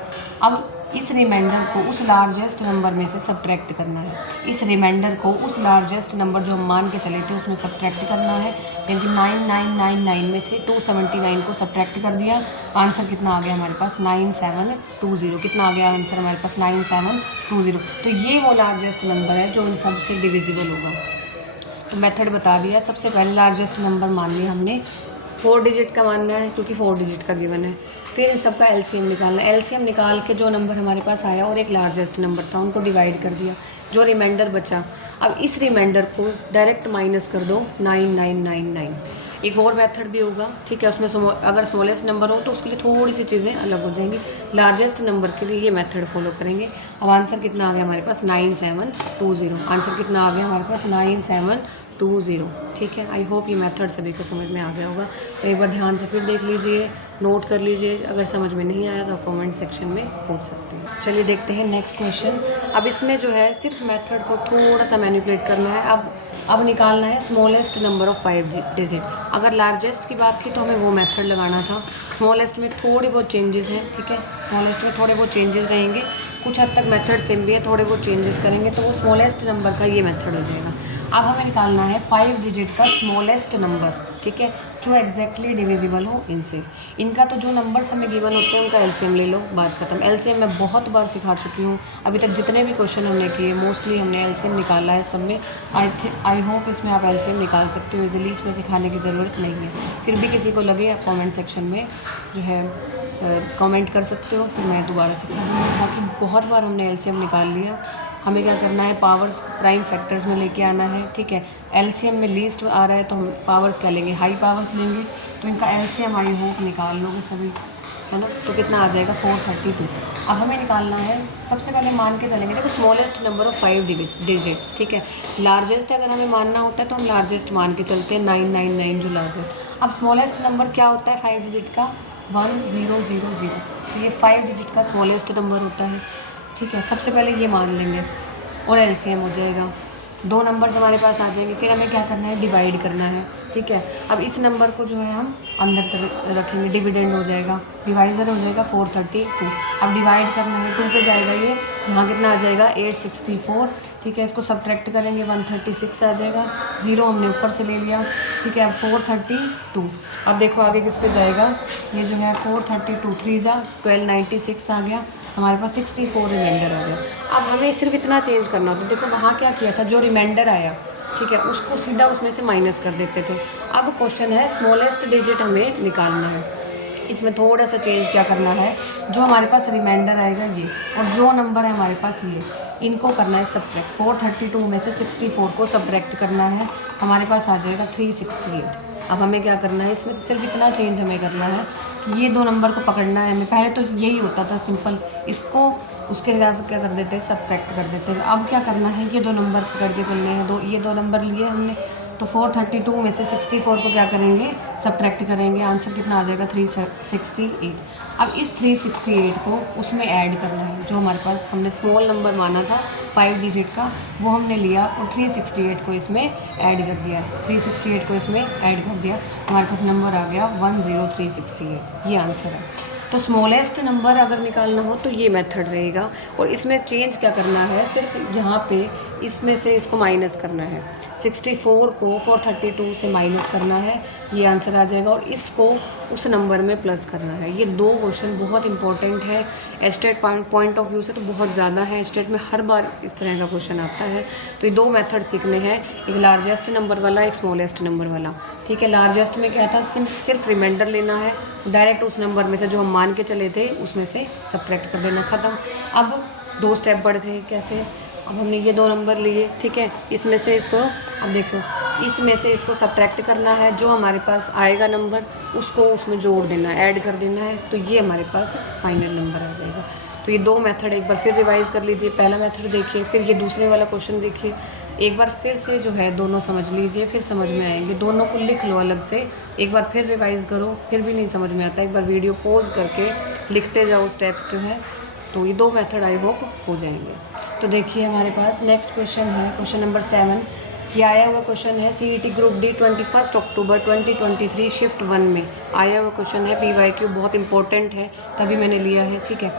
अब इस रिमाइंडर को उस लार्जेस्ट नंबर में से सब्ट्रैक्ट करना है। इस रिमाइंडर को उस लार्जेस्ट नंबर जो हम मान के चले थे उसमें सब्ट्रैक्ट करना है। यानी कि 9999 में से 279 को सब्ट्रैक्ट कर दिया, आंसर कितना आ गया हमारे पास 9720। कितना आ गया आंसर हमारे पास 9720। तो ये वो लार्जेस्ट नंबर है जो इन सब से डिविजिबल होगा। तो मेथड बता दिया। सबसे पहले लार्जेस्ट नंबर मान लिया हमने, 4 डिजिट का मानना है क्योंकि 4 डिजिट का गिवन है। फिर इन सबका एलसीएम निकालना है। एलसीएम निकाल के जो नंबर हमारे पास आया और एक लार्जेस्ट नंबर था उनको डिवाइड कर दिया, जो रिमाइंडर बचा, अब इस रिमाइंडर को डायरेक्ट माइनस कर दो 9999। एक और मेथड भी होगा, ठीक है। उसमें अगर स्मॉलेस्ट नंबर हो तो उसके लिए थोड़ी सी चीज़ें अलग हो जाएंगी। लार्जेस्ट नंबर के लिए ये मेथड फॉलो करेंगे। अब आंसर कितना आ गया हमारे पास 9720। आंसर कितना आ गया हमारे पास 9720, ठीक है। आई होप ये मेथड सभी को समझ में आ गया होगा। तो एक बार ध्यान से फिर देख लीजिए, नोट कर लीजिए। अगर समझ में नहीं आया तो आप कमेंट सेक्शन में पूछ सकते हैं। चलिए देखते हैं नेक्स्ट क्वेश्चन। अब इसमें जो है सिर्फ मेथड को थोड़ा सा मैनिपुलेट करना है। अब निकालना है स्मॉलेस्ट नंबर ऑफ 5 डिजिट। अगर लार्जेस्ट की बात की तो हमें वो मेथड लगाना था। स्मॉलेस्ट में थोड़ी बहुत चेंजेस हैं, ठीक है। स्मॉलेस्ट में थोड़े बहुत चेंजेस रहेंगे, कुछ हद तक मेथड सेम भी है, थोड़े बहुत चेंजेस करेंगे तो वो स्मॉलेस्ट नंबर का ये मेथड हो जाएगा। अब हमें निकालना है 5 डिजिट का स्मॉलेस्ट नंबर, ठीक है, जो एग्जैक्टली डिविजिबल हो इनसे। इनका तो जो नंबर्स हमें गिवन होते हैं उनका एलसीएम ले लो, बात खत्म। एलसीएम मैं बहुत बार सिखा चुकी हूँ, अभी तक जितने भी क्वेश्चन हमने किए मोस्टली हमने एलसीएम निकाला है सब में। आई होप इसमें आप एलसीएम निकाल सकते हो इजीली, इसमें सिखाने की ज़रूरत नहीं है। फिर भी किसी को लगे आप कमेंट सेक्शन में जो है कमेंट कर सकते हो, फिर मैं दोबारा सिखा दूँगी। बाकी बहुत बार हमने एलसीएम निकाल लिया। हमें क्या करना है, पावर्स प्राइम फैक्टर्स में लेके आना है, ठीक है। एलसीएम में लीस्ट आ रहा है तो हम पावर्स क्या लेंगे, हाई पावर्स लेंगे। तो इनका एलसीएम आई होप निकाल लोगे सभी, है ना। तो कितना आ जाएगा 432। अब हमें निकालना है, सबसे पहले मान के चलेंगे, देखो स्मॉलेस्ट नंबर ऑफ 5 डिजिट, ठीक है। लार्जेस्ट अगर हमें मानना होता है तो हम लार्जेस्ट मान के चलते हैं 999 जो लार्जेस्ट। अब स्मॉलेस्ट नंबर क्या होता है 5 डिजिट का 1000। तो ये 5 डिजिट का स्मॉलेस्ट नंबर होता है, ठीक है। सबसे पहले ये मान लेंगे और एलसीएम हो जाएगा, दो नंबर्स हमारे पास आ जाएंगे। फिर हमें क्या करना है, डिवाइड करना है, ठीक है। अब इस नंबर को जो है हम अंदर रखेंगे, डिविडेंड हो जाएगा, डिवाइज़र हो जाएगा 432। अब डिवाइड करना है, 2 पे जाएगा ये, यहाँ कितना आ जाएगा 864, ठीक है। इसको सब्ट्रैक्ट करेंगे 136 आ जाएगा, 0 हमने ऊपर से ले लिया, ठीक है। अब 432, अब देखो आगे किस पे जाएगा, ये जो है 432, 3 जा 1296 आ गया, हमारे पास 64 रिमाइंडर आ गया। अब हमें सिर्फ इतना चेंज करना होता है, देखो वहाँ क्या किया था, जो रिमाइंडर आया, ठीक है, उसको सीधा उसमें से माइनस कर देते थे। अब क्वेश्चन है स्मॉलेस्ट डिजिट हमें निकालना है। इसमें थोड़ा सा चेंज क्या करना है, जो हमारे पास रिमाइंडर आएगा ये और जो नंबर है हमारे पास ये, इनको करना है सब्ट्रैक्ट। 432 में से 64 को सब्ट्रैक्ट करना है, हमारे पास आ जाएगा 368। अब हमें क्या करना है, इसमें तो सिर्फ इतना चेंज हमें करना है कि ये दो नंबर को पकड़ना है हमें। पहले तो यही होता था सिंपल, इसको उसके हिसाब से क्या कर देते हैं, सब्ट्रैक्ट कर देते हैं। अब क्या करना है, ये दो नंबर पकड़ के चलने हैं, ये दो नंबर लिए हमने, तो 432 में से 64 को क्या करेंगे, सब्ट्रैक्ट करेंगे, आंसर कितना आ जाएगा 368। अब इस 368 को उसमें ऐड करना है, जो हमारे पास हमने स्मॉल नंबर माना था 5 डिजिट का, वो हमने लिया और 368 को इसमें ऐड कर दिया, 368 को इसमें ऐड कर दिया, हमारे पास नंबर आ गया 10368। ये आंसर है। तो स्मॉलेस्ट नंबर अगर निकालना हो तो ये मेथड रहेगा, और इसमें चेंज क्या करना है, सिर्फ यहाँ पे इसमें से इसको माइनस करना है, 64 को 432 से माइनस करना है, ये आंसर आ जाएगा, और इसको उस नंबर में प्लस करना है। ये दो क्वेश्चन बहुत इंपॉर्टेंट है, एस्टेट पॉइंट ऑफ व्यू से तो बहुत ज़्यादा है, एस्टेट में हर बार इस तरह का क्वेश्चन आता है। तो ये दो मेथड सीखने हैं, एक लार्जेस्ट नंबर वाला, एक स्मॉलेस्ट नंबर वाला। ठीक है, लार्जेस्ट में क्या था, सिर्फ रिमाइंडर लेना है, डायरेक्ट उस नंबर में से जो हम मान के चले थे उसमें से सब्ट्रैक्ट कर देना, ख़त्म। अब 2 स्टेप बढ़ गए, कैसे, अब हमने ये 2 नंबर लिए, ठीक है, इसमें से इसको, अब देखो इसमें से इसको सब्ट्रैक्ट करना है, जो हमारे पास आएगा नंबर उसको उसमें जोड़ देना है, ऐड कर देना है, तो ये हमारे पास फाइनल नंबर आ जाएगा। तो ये 2 मेथड एक बार फिर रिवाइज़ कर लीजिए, पहला मेथड देखिए, फिर ये दूसरे वाला क्वेश्चन देखिए, एक बार फिर से जो है दोनों समझ लीजिए, फिर समझ में आएंगे, दोनों को लिख लो अलग से, एक बार फिर रिवाइज़ करो, फिर भी नहीं समझ में आता, एक बार वीडियो पॉज करके लिखते जाओ स्टेप्स जो है, तो ये 2 मेथड आई होप हो जाएंगे। तो देखिए हमारे पास नेक्स्ट क्वेश्चन है, क्वेश्चन नंबर 7। ये आया हुआ क्वेश्चन है CET ग्रुप डी 21 अक्टूबर 2023 शिफ्ट 1 में आया हुआ क्वेश्चन है, PYQ बहुत इंपॉर्टेंट है तभी मैंने लिया है, ठीक है,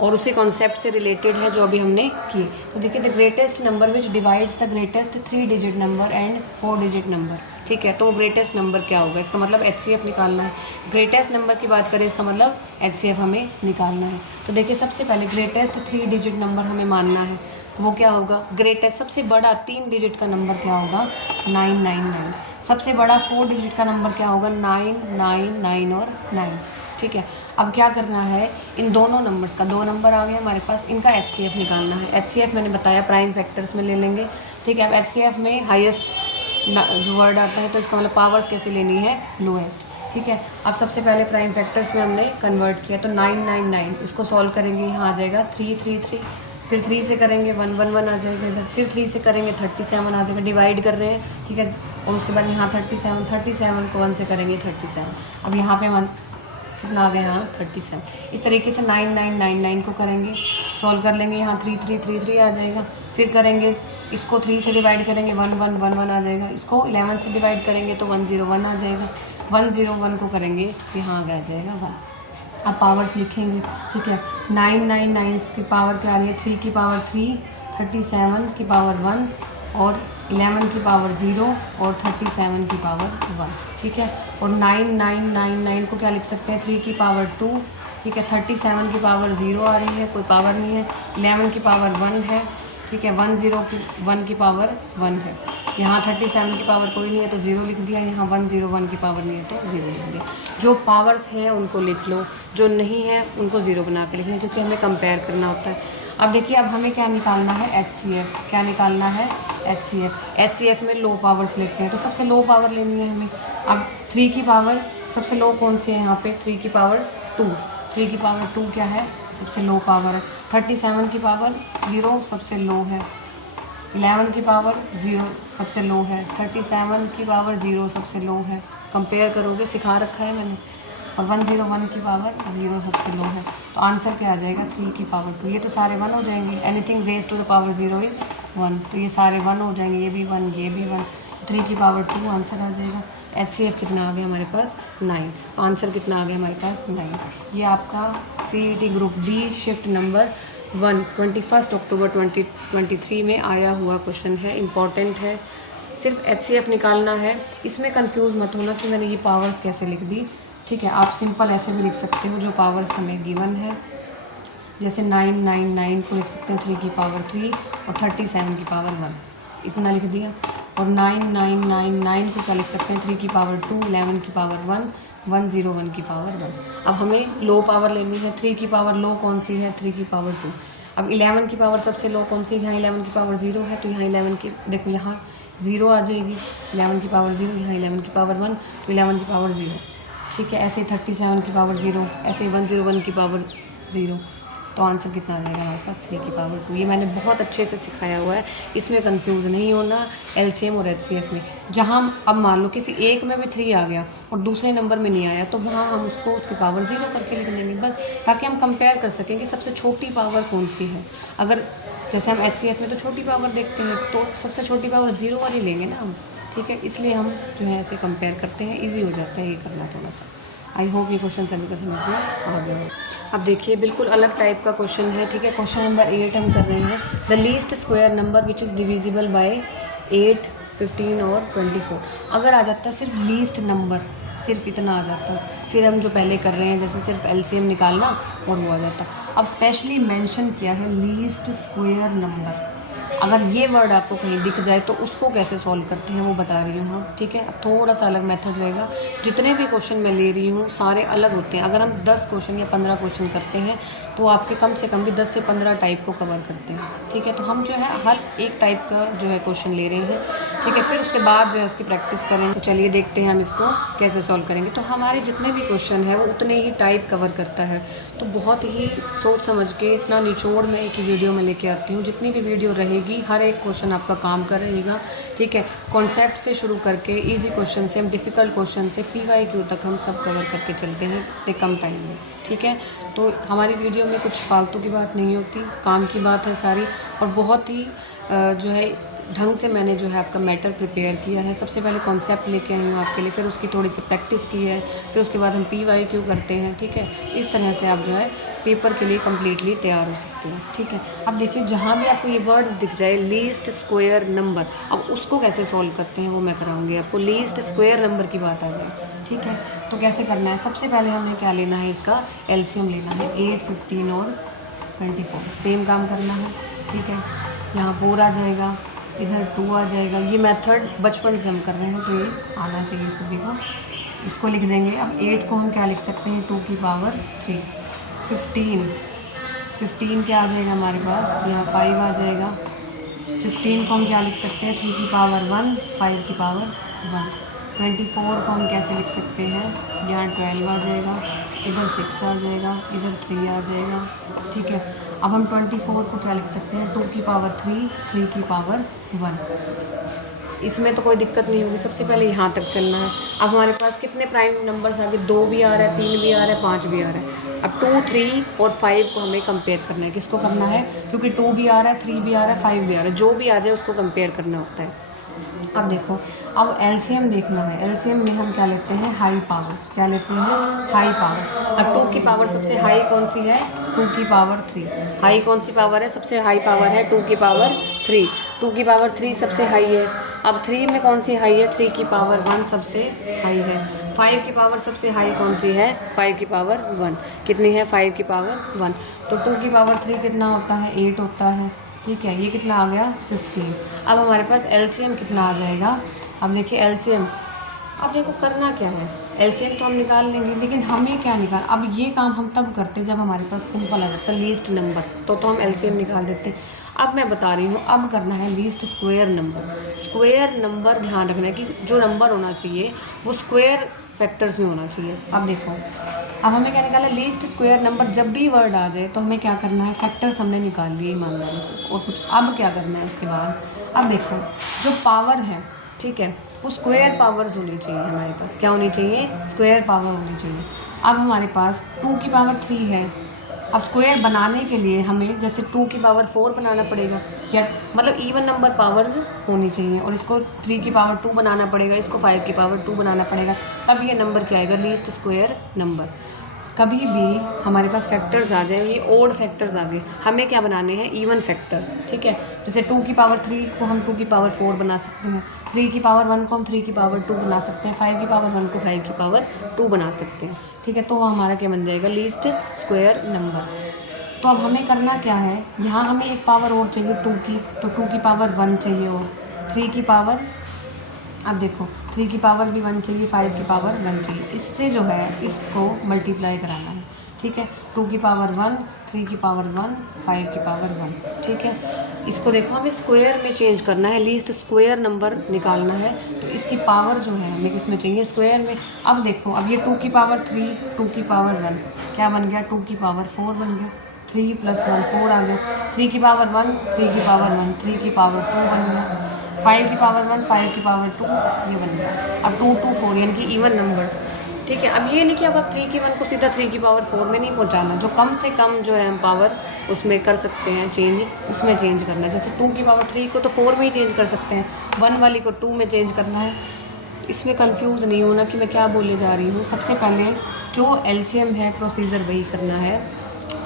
और उसी कॉन्सेप्ट से रिलेटेड है जो अभी हमने किए। तो देखिए, the greatest number which divides the greatest 3 digit number and 4 digit number, ठीक है, तो ग्रेटेस्ट नंबर क्या होगा, इसका मतलब HCF निकालना है। ग्रेटेस्ट नंबर की बात करें, इसका मतलब HCF हमें निकालना है। तो देखिए, सबसे पहले ग्रेटेस्ट 3 डिजिट नंबर हमें मानना है, तो वो क्या होगा, ग्रेटेस्ट सबसे बड़ा 3 डिजिट का नंबर क्या होगा, 999। सबसे बड़ा 4 डिजिट का नंबर क्या होगा, 999 और 9, ठीक है। अब क्या करना है, इन दोनों नंबर्स का, 2 नंबर आ गए हमारे पास, इनका HCF निकालना है। HCF मैंने बताया प्राइम फैक्टर्स में ले लेंगे, ठीक है। अब HCF में हाईएस्ट जो वर्ड आता है, तो इसका मतलब पावर्स कैसे लेनी है, लोएस्ट, ठीक है। अब सबसे पहले प्राइम फैक्टर्स में हमने कन्वर्ट किया, तो 999 इसको सॉल्व करेंगे, यहाँ आ जाएगा 333, फिर 3 से करेंगे 111 आ जाएगा इधर, फिर 3 से करेंगे 37 आ जाएगा, डिवाइड कर रहे हैं, ठीक है, और उसके बाद यहाँ 37 को 1 से करेंगे 37, अब यहाँ पे 1 कितना आ गया, यहाँ 37। इस तरीके से 9999 को करेंगे, सॉल्व कर लेंगे, यहाँ 3333 आ जाएगा, फिर करेंगे इसको 3 से डिवाइड करेंगे 1111 आ जाएगा, इसको 11 से डिवाइड करेंगे तो 101 आ जाएगा, 101 को करेंगे तो यहाँ आ जाएगा 1। अब पावर्स लिखेंगे, ठीक है, 999 की पावर क्या आ रही है, 3 की पावर 3, 37 की पावर 1 और 11 की पावर 0 और 37 की पावर 1, ठीक है। और 9999 को क्या लिख सकते हैं, 3 की पावर 2, ठीक है, 37 की पावर 0 आ रही है, कोई पावर नहीं है, 11 की पावर 1 है, ठीक है, 1 की पावर 1 है, यहाँ 37 की पावर कोई नहीं है तो 0 लिख दिया, यहाँ 101 की पावर नहीं है तो 0 लिख दिया। जो पावर्स हैं उनको लिख लो, जो नहीं है उनको 0 बना के लिखना, क्योंकि हमें कंपेयर करना होता है। अब देखिए, अब हमें क्या निकालना है, HCF, क्या निकालना है, HCF में लो पावर्स लिखते हैं, तो सबसे लो पावर लेनी है हमें। अब 3 की पावर सबसे लो कौन सी है, यहाँ पे 3 की पावर 2, 3 की पावर 2 क्या है, सबसे लो पावर है। 37 की पावर 0 सबसे लो है, 11 की पावर 0 सबसे लो है, 37 की पावर 0 सबसे लो है, कंपेयर करोगे, सिखा रखा है मैंने, और 101 की पावर 0 सबसे लो है, तो आंसर क्या आ जाएगा, 3 की पावर 2। ये तो सारे 1 हो जाएंगे, anything raise to the power 0 is 1, तो ये सारे 1 हो जाएंगे, ये भी 1, ये भी 1, 3 की पावर 2 आंसर आ जाएगा। HCF कितना आ गया हमारे पास, 9, आंसर कितना आ गया हमारे पास, 9। ये आपका CET group D shift number 1 21 अक्टूबर 2023 में आया हुआ क्वेश्चन है, इंपॉर्टेंट है, सिर्फ HCF निकालना है। इसमें कंफ्यूज मत होना कि मैंने ये पावर्स कैसे लिख दी, ठीक है, आप सिंपल ऐसे भी लिख सकते हो, जो पावर्स हमें गिवन है, जैसे 999 को लिख सकते हैं 3 की पावर 3 और 37 की पावर 1, इतना लिख दिया। और 9999 को क्या लिख सकते हैं, 3 की पावर 2, 11 की पावर 1, 101 की पावर 1। अब हमें लो पावर लेनी है, 3 की पावर लो कौन सी है, 3 की पावर 2। अब 11 की पावर सबसे लो कौन सी है, यहाँ 11 की पावर 0 है, तो यहाँ 11 की, देखो यहाँ 0 आ जाएगी, 11 की पावर 0, यहाँ 11 की पावर 1, तो 11 की पावर 0, ठीक है। ऐसे 37 की पावर 0, ऐसे 101 की पावर 0, तो आंसर कितना आ जाएगा हमारे पास 3 की पावर 2। ये मैंने बहुत अच्छे से सिखाया हुआ है, इसमें कंफ्यूज नहीं होना एलसीएम और एचसीएफ में। जहाँ अब मान लो किसी एक में भी 3 आ गया और दूसरे नंबर में नहीं आया, तो वहाँ हम उसको उसकी पावर 0 करके लिख देंगे बस, ताकि हम कंपेयर कर सकें कि सबसे छोटी पावर कौन सी है। अगर जैसे हम एचसीएफ में तो छोटी पावर देखते हैं, तो सबसे छोटी पावर 0 वाली लेंगे ना हम, ठीक है। इसलिए हम जो है ऐसे कंपेयर करते हैं, ईजी हो जाता है ये करना थोड़ा सा। आई होप ये क्वेश्चन सभी को समझ में आ गया हो। अब देखिए बिल्कुल अलग टाइप का क्वेश्चन है, ठीक है। क्वेश्चन नंबर 8 हम कर रहे हैं। The least square number which is divisible by 8, 15 और 24। अगर आ जाता सिर्फ लीस्ट नंबर, सिर्फ इतना आ जाता, फिर हम जो पहले कर रहे हैं जैसे सिर्फ एलसीएम निकालना और वो आ जाता। अब स्पेशली मेंशन किया है लीस्ट स्क्वायर नंबर। अगर ये वर्ड आपको कहीं दिख जाए तो उसको कैसे सॉल्व करते हैं वो बता रही हूँ हम, ठीक है। अब थोड़ा सा अलग मेथड रहेगा। जितने भी क्वेश्चन मैं ले रही हूँ सारे अलग होते हैं। अगर हम 10 क्वेश्चन या 15 क्वेश्चन करते हैं तो आपके कम से कम भी 10 से 15 टाइप को कवर करते हैं, ठीक है। तो हम जो है हर एक टाइप का जो है क्वेश्चन ले रहे हैं, ठीक है। फिर उसके बाद जो है उसकी प्रैक्टिस करेंगे। तो चलिए देखते हैं हम इसको कैसे सॉल्व करेंगे। तो हमारे जितने भी क्वेश्चन है वो उतने ही टाइप कवर करता है। तो बहुत ही सोच समझ के इतना निचोड़ में एक ही वीडियो में लेके आती हूँ। जितनी भी वीडियो रहेगी हर एक क्वेश्चन आपका काम कर रहेगा, ठीक है। कॉन्सेप्ट से शुरू करके इजी क्वेश्चन से हम डिफ़िकल्ट क्वेश्चन से PYQ तक हम सब कवर करके चलते हैं इतने कम टाइम में, ठीक है। तो हमारी वीडियो में कुछ फालतू की बात नहीं होती, काम की बात है सारी। और बहुत ही जो है ढंग से मैंने जो है आपका मैटर प्रिपेयर किया है। सबसे पहले कॉन्सेप्ट लेके आई हूँ आपके लिए, फिर उसकी थोड़ी सी प्रैक्टिस की है, फिर उसके बाद हम PYQ करते हैं, ठीक है। इस तरह से आप जो है पेपर के लिए कम्प्लीटली तैयार हो सकते हो, ठीक है। अब देखिए जहाँ भी आपको ये वर्ड दिख जाए लीस्ट स्क्वायर नंबर, अब उसको कैसे सॉल्व करते हैं वो मैं कराऊंगी आपको। लीस्ट स्क्वायर नंबर की बात आ जाए, ठीक है। तो कैसे करना है, सबसे पहले हमें क्या लेना है, इसका एलसीएम लेना है। 8, 15 और 24 सेम काम करना है, ठीक है। यहाँ 4 आ जाएगा, इधर 2 आ जाएगा। ये मेथड बचपन से हम कर रहे हैं तो ये आना चाहिए सभी को। इसको लिख देंगे। अब 8 को हम क्या लिख सकते हैं, 2 की पावर 3। 15 क्या आ जाएगा हमारे पास, यहाँ 5 आ जाएगा। 15 को हम क्या लिख सकते हैं, 3 की पावर 1, 5 की पावर 1। 24 को हम कैसे लिख सकते हैं, यहाँ 12 आ जाएगा, इधर 6 आ जाएगा, इधर 3 आ जाएगा, ठीक है। अब हम 24 को क्या लिख सकते हैं, 2 की पावर 3, 3 की पावर 1। इसमें तो कोई दिक्कत नहीं होगी। सबसे पहले यहाँ तक चलना है। अब हमारे पास कितने प्राइम नंबर्स आ गए, 2 भी आ रहा है, 3 भी आ रहा है, 5 भी आ रहा है। अब 2, 3 और 5 को हमें कंपेयर करना है। किसको करना है, क्योंकि 2 भी आ रहा है, 3 भी आ रहा है, 5 भी आ रहा है, जो भी आ जाए उसको कंपेयर करना होता है। अब देखो, अब एलसीएम देखना है। एलसीएम में हम क्या लेते हैं, हाई पावर्स। क्या लेते हैं, हाई पावर्स। अब 2 की पावर सबसे हाई कौन सी है, 2 की पावर 3। हाई कौन सी पावर है, सबसे हाई पावर है 2 की पावर 3। 2 की पावर 3 सबसे हाई है। अब 3 में कौन सी हाई है, 3 की पावर 1 सबसे हाई है। 5 की पावर सबसे हाई कौन सी है, 5 की पावर 1। कितनी है, 5 की पावर 1। तो 2 की पावर 3 कितना होता है, 8 होता है, ठीक है। ये कितना आ गया, 15। अब हमारे पास एलसीएम कितना आ जाएगा। अब देखिए एलसीएम, अब देखो करना क्या है, एलसीएम तो हम निकाल लेंगे, लेकिन हमें क्या निकाल, अब ये काम हम तब करते जब हमारे पास सिंपल आ जाता लीस्ट नंबर, तो हम एलसीएम निकाल देते। अब मैं बता रही हूँ, अब करना है least square number. Square number ध्यान रखना है कि जो नंबर होना चाहिए वो स्क्वायर फैक्टर्स में होना चाहिए। अब देखो, अब हमें क्या निकाला, लीस्ट स्क्वायर नंबर। जब भी वर्ड आ जाए तो हमें क्या करना है, फैक्टर्स हमने निकाल लिए ईमानदारी से, और कुछ अब क्या करना है उसके बाद। अब देखो जो पावर है, ठीक है, वो स्क्वायर पावर्स होनी चाहिए हमारे पास। क्या होनी चाहिए, स्क्वायर पावर होनी चाहिए। अब हमारे पास 2 की पावर 3 है। अब स्क्वायर बनाने के लिए हमें जैसे 2 की पावर 4 बनाना पड़ेगा, या मतलब इवन नंबर पावर्स होनी चाहिए, और इसको 3 की पावर 2 बनाना पड़ेगा, इसको 5 की पावर 2 बनाना पड़ेगा, तब ये नंबर क्या आएगा, लीस्ट स्क्वायर नंबर। कभी भी हमारे पास फैक्टर्स आ जाए, ये ओड फैक्टर्स आ गए, हमें क्या बनाने हैं, इवन फैक्टर्स, ठीक है। जैसे 2 की पावर 3 को हम 2 की पावर 4 बना सकते हैं, 3 की पावर 1 को हम 3 की पावर 2 बना सकते हैं, 5 की पावर 1 को 5 की पावर 2 बना सकते हैं, ठीक है। तो हमारा क्या बन जाएगा, लीस्ट स्क्वायर नंबर। तो अब हमें करना क्या है, यहाँ हमें एक पावर और चाहिए 2 की, तो 2 की पावर 1 चाहिए, और 3 की पावर, अब देखो 3 की पावर भी 1 चाहिए, 5 की पावर 1 चाहिए। इससे जो है इसको मल्टीप्लाई कराना है, ठीक है। 2 की पावर 1, 3 की पावर 1, 5 की पावर 1, ठीक है। इसको देखो हमें स्क्वायर में चेंज करना है, लीस्ट स्क्वायर नंबर निकालना है, तो इसकी पावर जो है हमें किस में चाहिए, स्क्वायर में। अब देखो, अब ये 2 की पावर 3, 2 की पावर 1 क्या बन गया, 2 की पावर 4 बन गया, 3 + 1 4 आ गया, 3 की पावर 1 3 की पावर 1 3 की पावर 2 बन गया, 5 की पावर 1 5 की पावर 2 ये बन गया। अब 2 2 4 यानी कि इवन नंबर्स, ठीक है। अब ये नहीं कि अब आप 3 की 1 को सीधा 3 की पावर 4 में नहीं पहुंचाना, जो कम से कम जो है हम पावर उसमें कर सकते हैं चेंज, उसमें चेंज करना है। जैसे 2 की पावर 3 को तो 4 में ही चेंज कर सकते हैं, 1 वाली को 2 में चेंज करना है। इसमें कंफ्यूज नहीं होना कि मैं क्या बोले जा रही हूँ। सबसे पहले जो एलसीएम है प्रोसीजर वही करना है,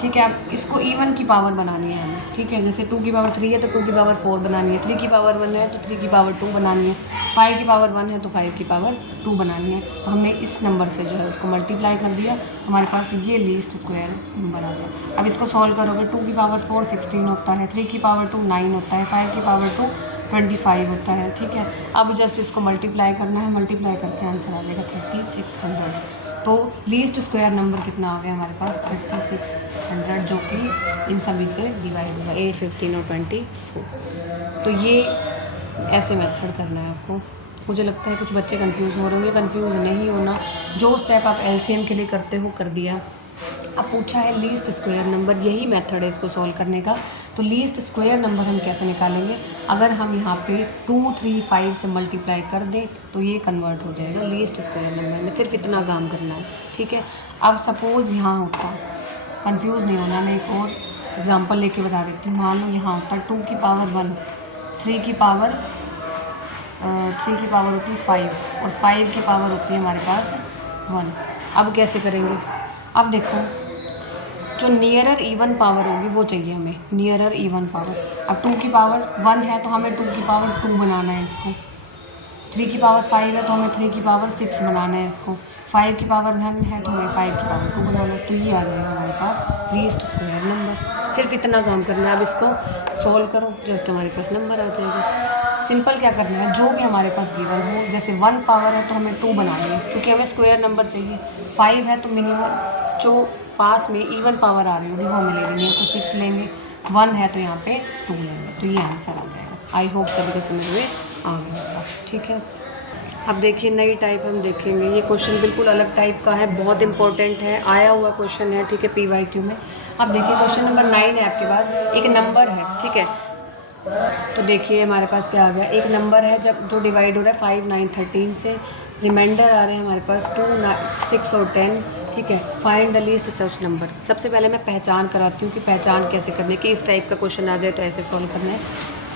ठीक है। अब इसको इवन की पावर बनानी है हमें, ठीक है। जैसे 2 की पावर 3 है तो 2 की पावर 4 बनानी है, 3 की पावर 1 है तो 3 की पावर 2 बनानी है, 5 की पावर 1 है तो 5 की पावर 2 बनानी है। तो हमने इस नंबर से जो है उसको मल्टीप्लाई कर दिया, तो हमारे पास ये लीस्ट स्क्वायर नंबर आ गया। अब इसको सॉल्व करोगे, 2 की पावर 4 16 होता है, 3 की पावर 2 9 होता है, 5 की पावर 2 25 होता है, ठीक है। अब जस्ट इसको मल्टीप्लाई करना है, मल्टीप्लाई करके आंसर आ जाएगा 3600। तो लीस्ट स्क्वायर नंबर कितना आ गया हमारे पास 3600, जो कि इन सभी से डिवाइड होगा 8 15 और 24। तो ये ऐसे मेथड करना है आपको। मुझे लगता है कुछ बच्चे कंफ्यूज हो रहे होंगे, कंफ्यूज नहीं होना। जो स्टेप आप एलसीएम के लिए करते हो कर दिया। अब पूछा है लीस्ट स्क्वायर नंबर, यही मेथड है इसको सॉल्व करने का। तो लीस्ट स्क्वायर नंबर हम कैसे निकालेंगे, अगर हम यहाँ पे 2 3 5 से मल्टीप्लाई कर दें तो ये कन्वर्ट हो जाएगा लीस्ट स्क्वायर नंबर में। सिर्फ इतना काम करना है, ठीक है। अब सपोज़ यहाँ होता, कंफ्यूज नहीं होना, मैं एक और एग्जांपल लेके बता देती हूँ। मान लो यहाँ होता 2 की पावर 1, 3 की पावर होती है 5 और 5 की पावर होती है हमारे पास 1। अब कैसे करेंगे, अब देखो जो नियरर इवन पावर होगी वो चाहिए हमें, नियरर इवन पावर। अब 2 की पावर 1 है तो हमें 2 की पावर 2 बनाना है इसको, 3 की पावर 5 है तो हमें 3 की पावर 6 बनाना है इसको, 5 की पावर 1 है तो हमें 5 की पावर 2 बनाना है। तो ये आ जाएगा हमारे पास लीस्ट स्क्वायर नंबर। सिर्फ इतना काम करना है। अब इसको सॉल्व करो, जस्ट हमारे पास नंबर आ जाएगा। सिंपल क्या करना है, जो भी हमारे पास गिवन हो, जैसे 1 पावर है तो हमें 2 बनानी है क्योंकि हमें स्क्वायर नंबर चाहिए। 5 है तो मिनिमम जो पास में इवन पावर आ रही होगी वो हमें ले लेंगे, तो 6 लेंगे। 1 है तो यहाँ पे 2 लेंगे, तो ये आंसर आ जाएगा। आई होप सभी को समझ में आ गया, ठीक है। अब देखिए नई टाइप हम देखेंगे। ये क्वेश्चन बिल्कुल अलग टाइप का है, बहुत इंपॉर्टेंट है, आया हुआ क्वेश्चन है, ठीक है, PYQ में। अब देखिए क्वेश्चन नंबर 9 है आपके पास, एक नंबर है, ठीक है। तो देखिए हमारे पास क्या आ गया, एक नंबर है जब जो डिवाइड हो रहा है 5 9 13 से, रिमाइंडर आ रहे हैं हमारे पास 2 6 और 10, ठीक है। Find the least such number. सबसे पहले मैं पहचान कराती हूँ कि पहचान कैसे करनी है, कि इस टाइप का क्वेश्चन आ जाए तो ऐसे सॉल्व करना है।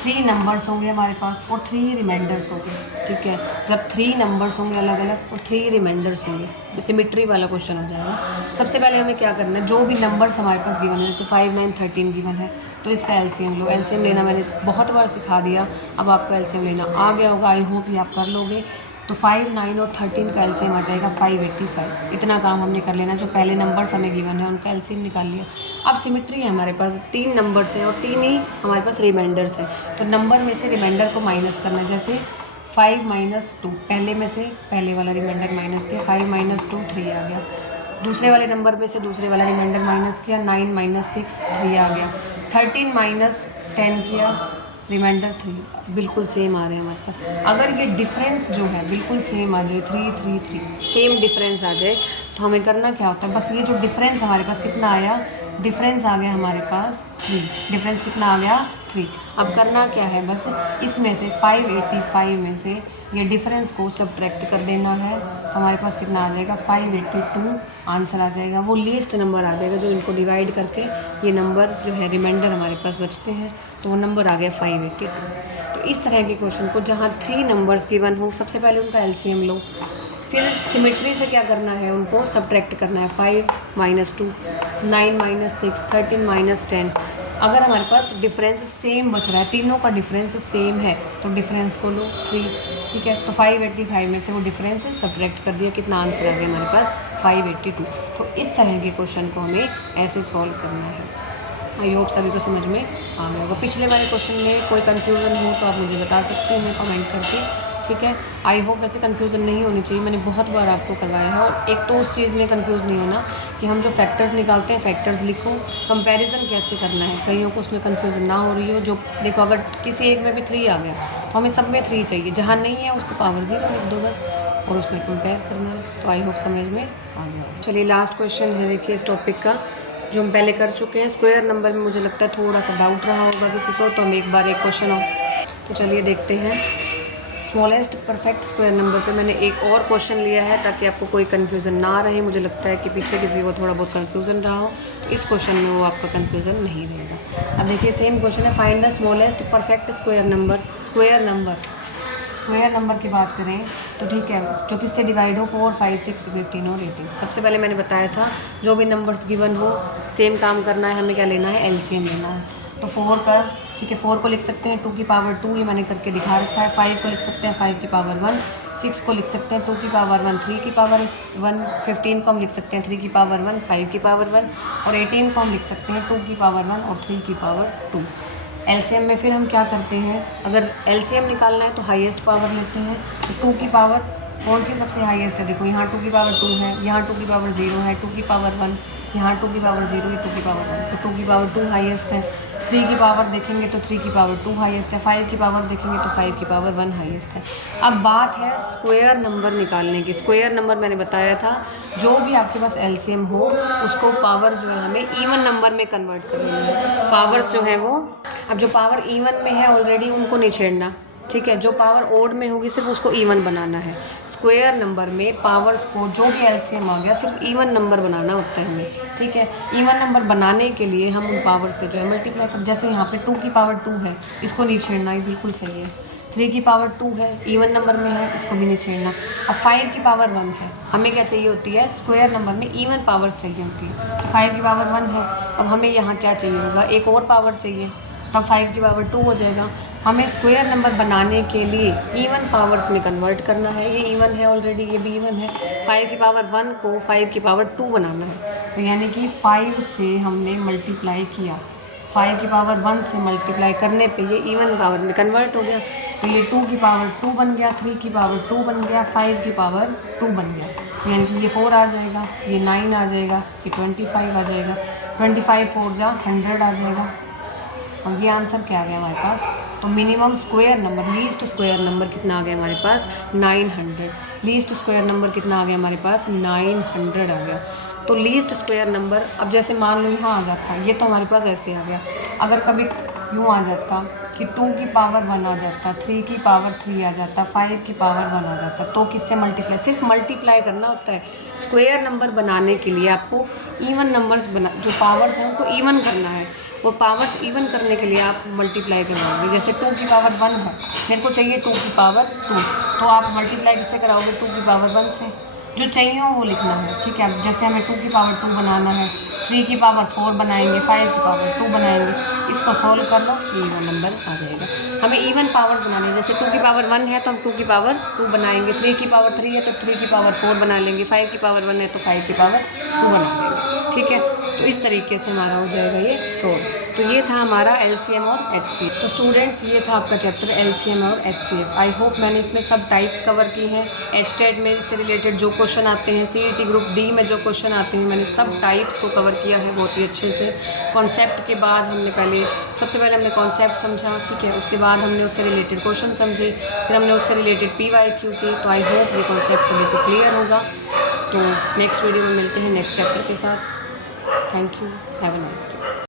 3 नंबर्स होंगे हमारे पास और 3 रिमाइंडर्स होंगे, ठीक है। जब 3 नंबर्स होंगे अलग अलग और 3 रिमाइंडर्स होंगे, सिमेट्री वाला क्वेश्चन हो जाएगा। सबसे पहले हमें क्या करना है, जो भी नंबर्स हमारे पास गिवन है, जैसे 5 9 13 गिवन है तो इसका एलसीएम लो। एलसीएम लेना मैंने बहुत बार सिखा दिया, अब आपको एलसीएम लेना आ गया होगा, आई होप ये आप कर लोगे। तो 5 9 और 13 का एलसीएम आ जाएगा 585। इतना काम हमने कर लेना, जो पहले नंबर्स हमें गिवन है उनका एलसीएम निकाल लिया। अब सिमेट्री है हमारे पास, 3 नंबर्स हैं और 3 ही हमारे पास रिमाइंडर्स हैं, तो नंबर में से रिमाइंडर को माइनस करना है। जैसे 5 - 2, पहले में से पहले वाला रिमाइंडर माइनस किया, 5 - 2 3 आ गया। दूसरे वाले नंबर में से दूसरे वाला रिमाइंडर माइनस किया, 9 - 6 3 आ गया। 13 - 10 किया, रिमाइंडर 3। बिल्कुल सेम आ रहे हैं हमारे पास। अगर ये डिफरेंस जो है बिल्कुल सेम आ जाए, 3 3 3 सेम डिफरेंस आ जाए, तो हमें करना क्या होता है, बस ये जो डिफरेंस हमारे पास कितना आया, डिफरेंस आ गया हमारे पास 3, डिफरेंस कितना आ गया 3। अब करना क्या है, बस इसमें से 585 में से ये डिफरेंस को सब्ट्रैक्ट कर देना है, हमारे पास कितना आ जाएगा 582 आंसर आ जाएगा। वो लीस्ट नंबर आ जाएगा जो इनको डिवाइड करके ये नंबर जो है रिमाइंडर हमारे पास बचते हैं, तो वो नंबर आ गया 582। तो इस तरह के क्वेश्चन को जहाँ 3 नंबर्स गिवन हो, सबसे पहले उनका एलसीएम लो, फिर सिमेट्री से क्या करना है, उनको सब्ट्रैक्ट करना है। 5 - 2 9 - 6 13 - 10। अगर हमारे पास डिफरेंस सेम बच रहा है, तीनों का डिफरेंस सेम है, तो डिफरेंस को लो 3, ठीक है। तो 585 में से वो डिफरेंस सब्ट्रैक्ट कर दिया, कितना आंसर आ गया हमारे पास 582। तो इस तरह के क्वेश्चन को हमें ऐसे सॉल्व करना है। आई होप सभी को समझ में आ गया होगा। पिछले वाले क्वेश्चन में कोई कन्फ्यूज़न हो तो आप मुझे बता सकते हैं कमेंट करके, ठीक है। आई होप वैसे कन्फ्यूज़न नहीं होनी चाहिए, मैंने बहुत बार आपको करवाया है। और एक तो उस चीज़ में कन्फ्यूज़ नहीं होना कि हम जो फैक्टर्स निकालते हैं, फैक्टर्स लिखो, कंपैरिजन कैसे करना है, कईयों को उसमें कन्फ्यूज़न ना हो रही हो। जो देखो अगर किसी एक में भी 3 आ गया तो हमें सब में 3 चाहिए, जहाँ नहीं है उसको पावर 0 लिख दो बस, और उसमें कंपेयर करना है। तो आई होप समझ में आ गया। चलिए लास्ट क्वेश्चन है देखिए इस टॉपिक का, जो हम पहले कर चुके हैं। स्क्वायर नंबर में मुझे लगता है थोड़ा सा डाउट रहा होगा किसी को, तो हम एक बार एक क्वेश्चन और, तो चलिए देखते हैं। स्मॉलेस्ट परफेक्ट स्क्वायर नंबर पे मैंने एक और क्वेश्चन लिया है ताकि आपको कोई कन्फ्यूज़न ना रहे। मुझे लगता है कि पीछे किसी को थोड़ा बहुत कन्फ्यूज़न रहा हो, तो इस क्वेश्चन में वो आपका कन्फ्यूज़न नहीं रहेगा। अब देखिए सेम क्वेश्चन है, find the smallest perfect square number. Square number की बात करें तो ठीक है, जो किससे डिवाइड हो 4, 5, 6, 15 और 18। सबसे पहले मैंने बताया था जो भी नंबर्स गिवन हो सेम काम करना है, हमें क्या लेना है, एलसीएम लेना है। तो 4 का ठीक है 4 को लिख सकते हैं 2 की पावर 2, ये मैंने करके दिखा रखा है। 5 को लिख सकते हैं 5 की पावर 1, 6 को लिख सकते हैं 2 की पावर 1, 3 की पावर 1, 15 को हम लिख सकते हैं 3 की पावर 1, 5 की पावर 1 और 18 को हम लिख सकते हैं 2 की पावर 1 और 3 की पावर 2। एलसीएम में फिर हम क्या करते हैं, अगर एलसीएम निकालना है तो हाईएस्ट पावर लेते हैं। तो 2 की पावर कौन सी सबसे हाईएस्ट है, देखो यहाँ 2 की पावर 2 है, यहाँ 2 की पावर 0 है, 2 की पावर 1, यहाँ 2 की पावर 0 है, 2 की पावर 1, तो 2 की पावर 2 हाईएस्ट है। 3 की पावर देखेंगे तो 3 की पावर 2 हाईएस्ट है। 5 की पावर देखेंगे तो 5 की पावर 1 हाईएस्ट है। अब बात है स्क्वायर नंबर निकालने की। स्क्वायर नंबर मैंने बताया था जो भी आपके पास एलसीएम हो उसको पावर जो है हमें इवन नंबर में कन्वर्ट करनी है। पावर्स जो है वो, अब जो पावर इवन में है ऑलरेडी उनको नहीं छेड़ना, ठीक है। जो पावर ओड में होगी सिर्फ उसको इवन बनाना है। स्क्वायर नंबर में पावर्स को जो भी एलसीएम आ गया सिर्फ इवन नंबर बनाना होता है हमें, ठीक है। इवन नंबर बनाने के लिए हम उन पावर से जो है मल्टीप्लाई कर, जैसे यहाँ पे 2 की पावर 2 है, इसको नहीं छेड़ना, ये बिल्कुल सही है। 3 की पावर 2 है, इवन नंबर में है, इसको भी नहीं छेड़ना। अब 5 की पावर 1 है, हमें क्या चाहिए होती है, स्क्वायर नंबर में इवन पावर्स चाहिए होती है। तो 5 की पावर 1 है, अब हमें यहाँ क्या चाहिए होगा, एक और पावर चाहिए, तब 5 की पावर 2 हो जाएगा। हमें स्क्वायर नंबर बनाने के लिए इवन पावर्स में कन्वर्ट करना है। ये इवन है ऑलरेडी, ये भी इवन है। 5 की पावर 1 को 5 की पावर 2 बनाना है, तो यानी कि 5 से हमने मल्टीप्लाई किया, 5 की पावर 1 से मल्टीप्लाई करने पे ये इवन पावर में कन्वर्ट हो गया। तो ये 2 की पावर 2 बन गया, 3 की पावर 2 बन गया, 5 की पावर 2 बन गया। तो यानी कि ये 4 आ जाएगा, ये 9 आ जाएगा, ये 25 आ जाएगा। 25 4 जा 100 आ जाएगा। और ये आंसर क्या आ गया हमारे पास, तो minimum square number, least square number कितना आ गया हमारे पास, 900। लीस्ट स्क्वायर नंबर कितना आ गया हमारे पास, 900 आ गया। तो लीस्ट स्क्वायर नंबर, अब जैसे मान लो यहाँ आ जाता, ये तो हमारे पास ऐसे आ गया। अगर कभी यूँ आ जाता कि 2 की पावर 1 आ जाता, 3 की पावर 3 आ जाता, 5 की पावर 1 आ जाता, तो किससे मल्टीप्लाई, सिर्फ मल्टीप्लाई करना होता है। स्क्वायर नंबर बनाने के लिए आपको इवन नंबर्स बना, जो पावर्स हैं उनको इवन करना है, और पावर्स इवन करने के लिए आप मल्टीप्लाई करवाओगे। जैसे 2 की पावर 1 है, मेरे को चाहिए 2 की पावर 2, तो आप मल्टीप्लाई किससे कराओगे, 2 की पावर 1 से। जो चाहिए हो वो लिखना है, ठीक है। अब जैसे हमें 2 की पावर 2 बनाना है, 3 की पावर 4 बनाएंगे, 5 की पावर 2 बनाएंगे, इसको सॉल्व कर लो, ये इवन नंबर आ जाएगा। हमें इवन पावर्स बनानी है, जैसे 2 की पावर 1 है तो हम 2 की पावर 2 बनाएंगे, 3 की पावर 3 है तो 3 की पावर 4 बना लेंगे, 5 की पावर 1 है तो 5 की पावर 2 बना लेंगे, ठीक है। तो इस तरीके से हमारा हो जाएगा ये सोल्व। तो ये था हमारा एलसीएम और एचसीएफ। तो स्टूडेंट्स ये था आपका चैप्टर एलसीएम और एचसीएफ। आई होप मैंने इसमें सब टाइप्स कवर की हैं। एचटेट में इससे रिलेटेड जो क्वेश्चन आते हैं, सीईटी ग्रुप डी में जो क्वेश्चन आते हैं, मैंने सब टाइप्स को कवर किया है बहुत ही अच्छे से। कॉन्सेप्ट के बाद हमने सबसे पहले हमने कॉन्सेप्ट समझा, ठीक है। उसके बाद हमने उससे रिलेटेड क्वेश्चन समझे, फिर हमने उससे रिलेटेड PYQ की। तो आई होप ये कॉन्सेप्ट सभी को क्लियर होगा। तो नेक्स्ट वीडियो में मिलते हैं नेक्स्ट चैप्टर के साथ। Thank you, have a nice day.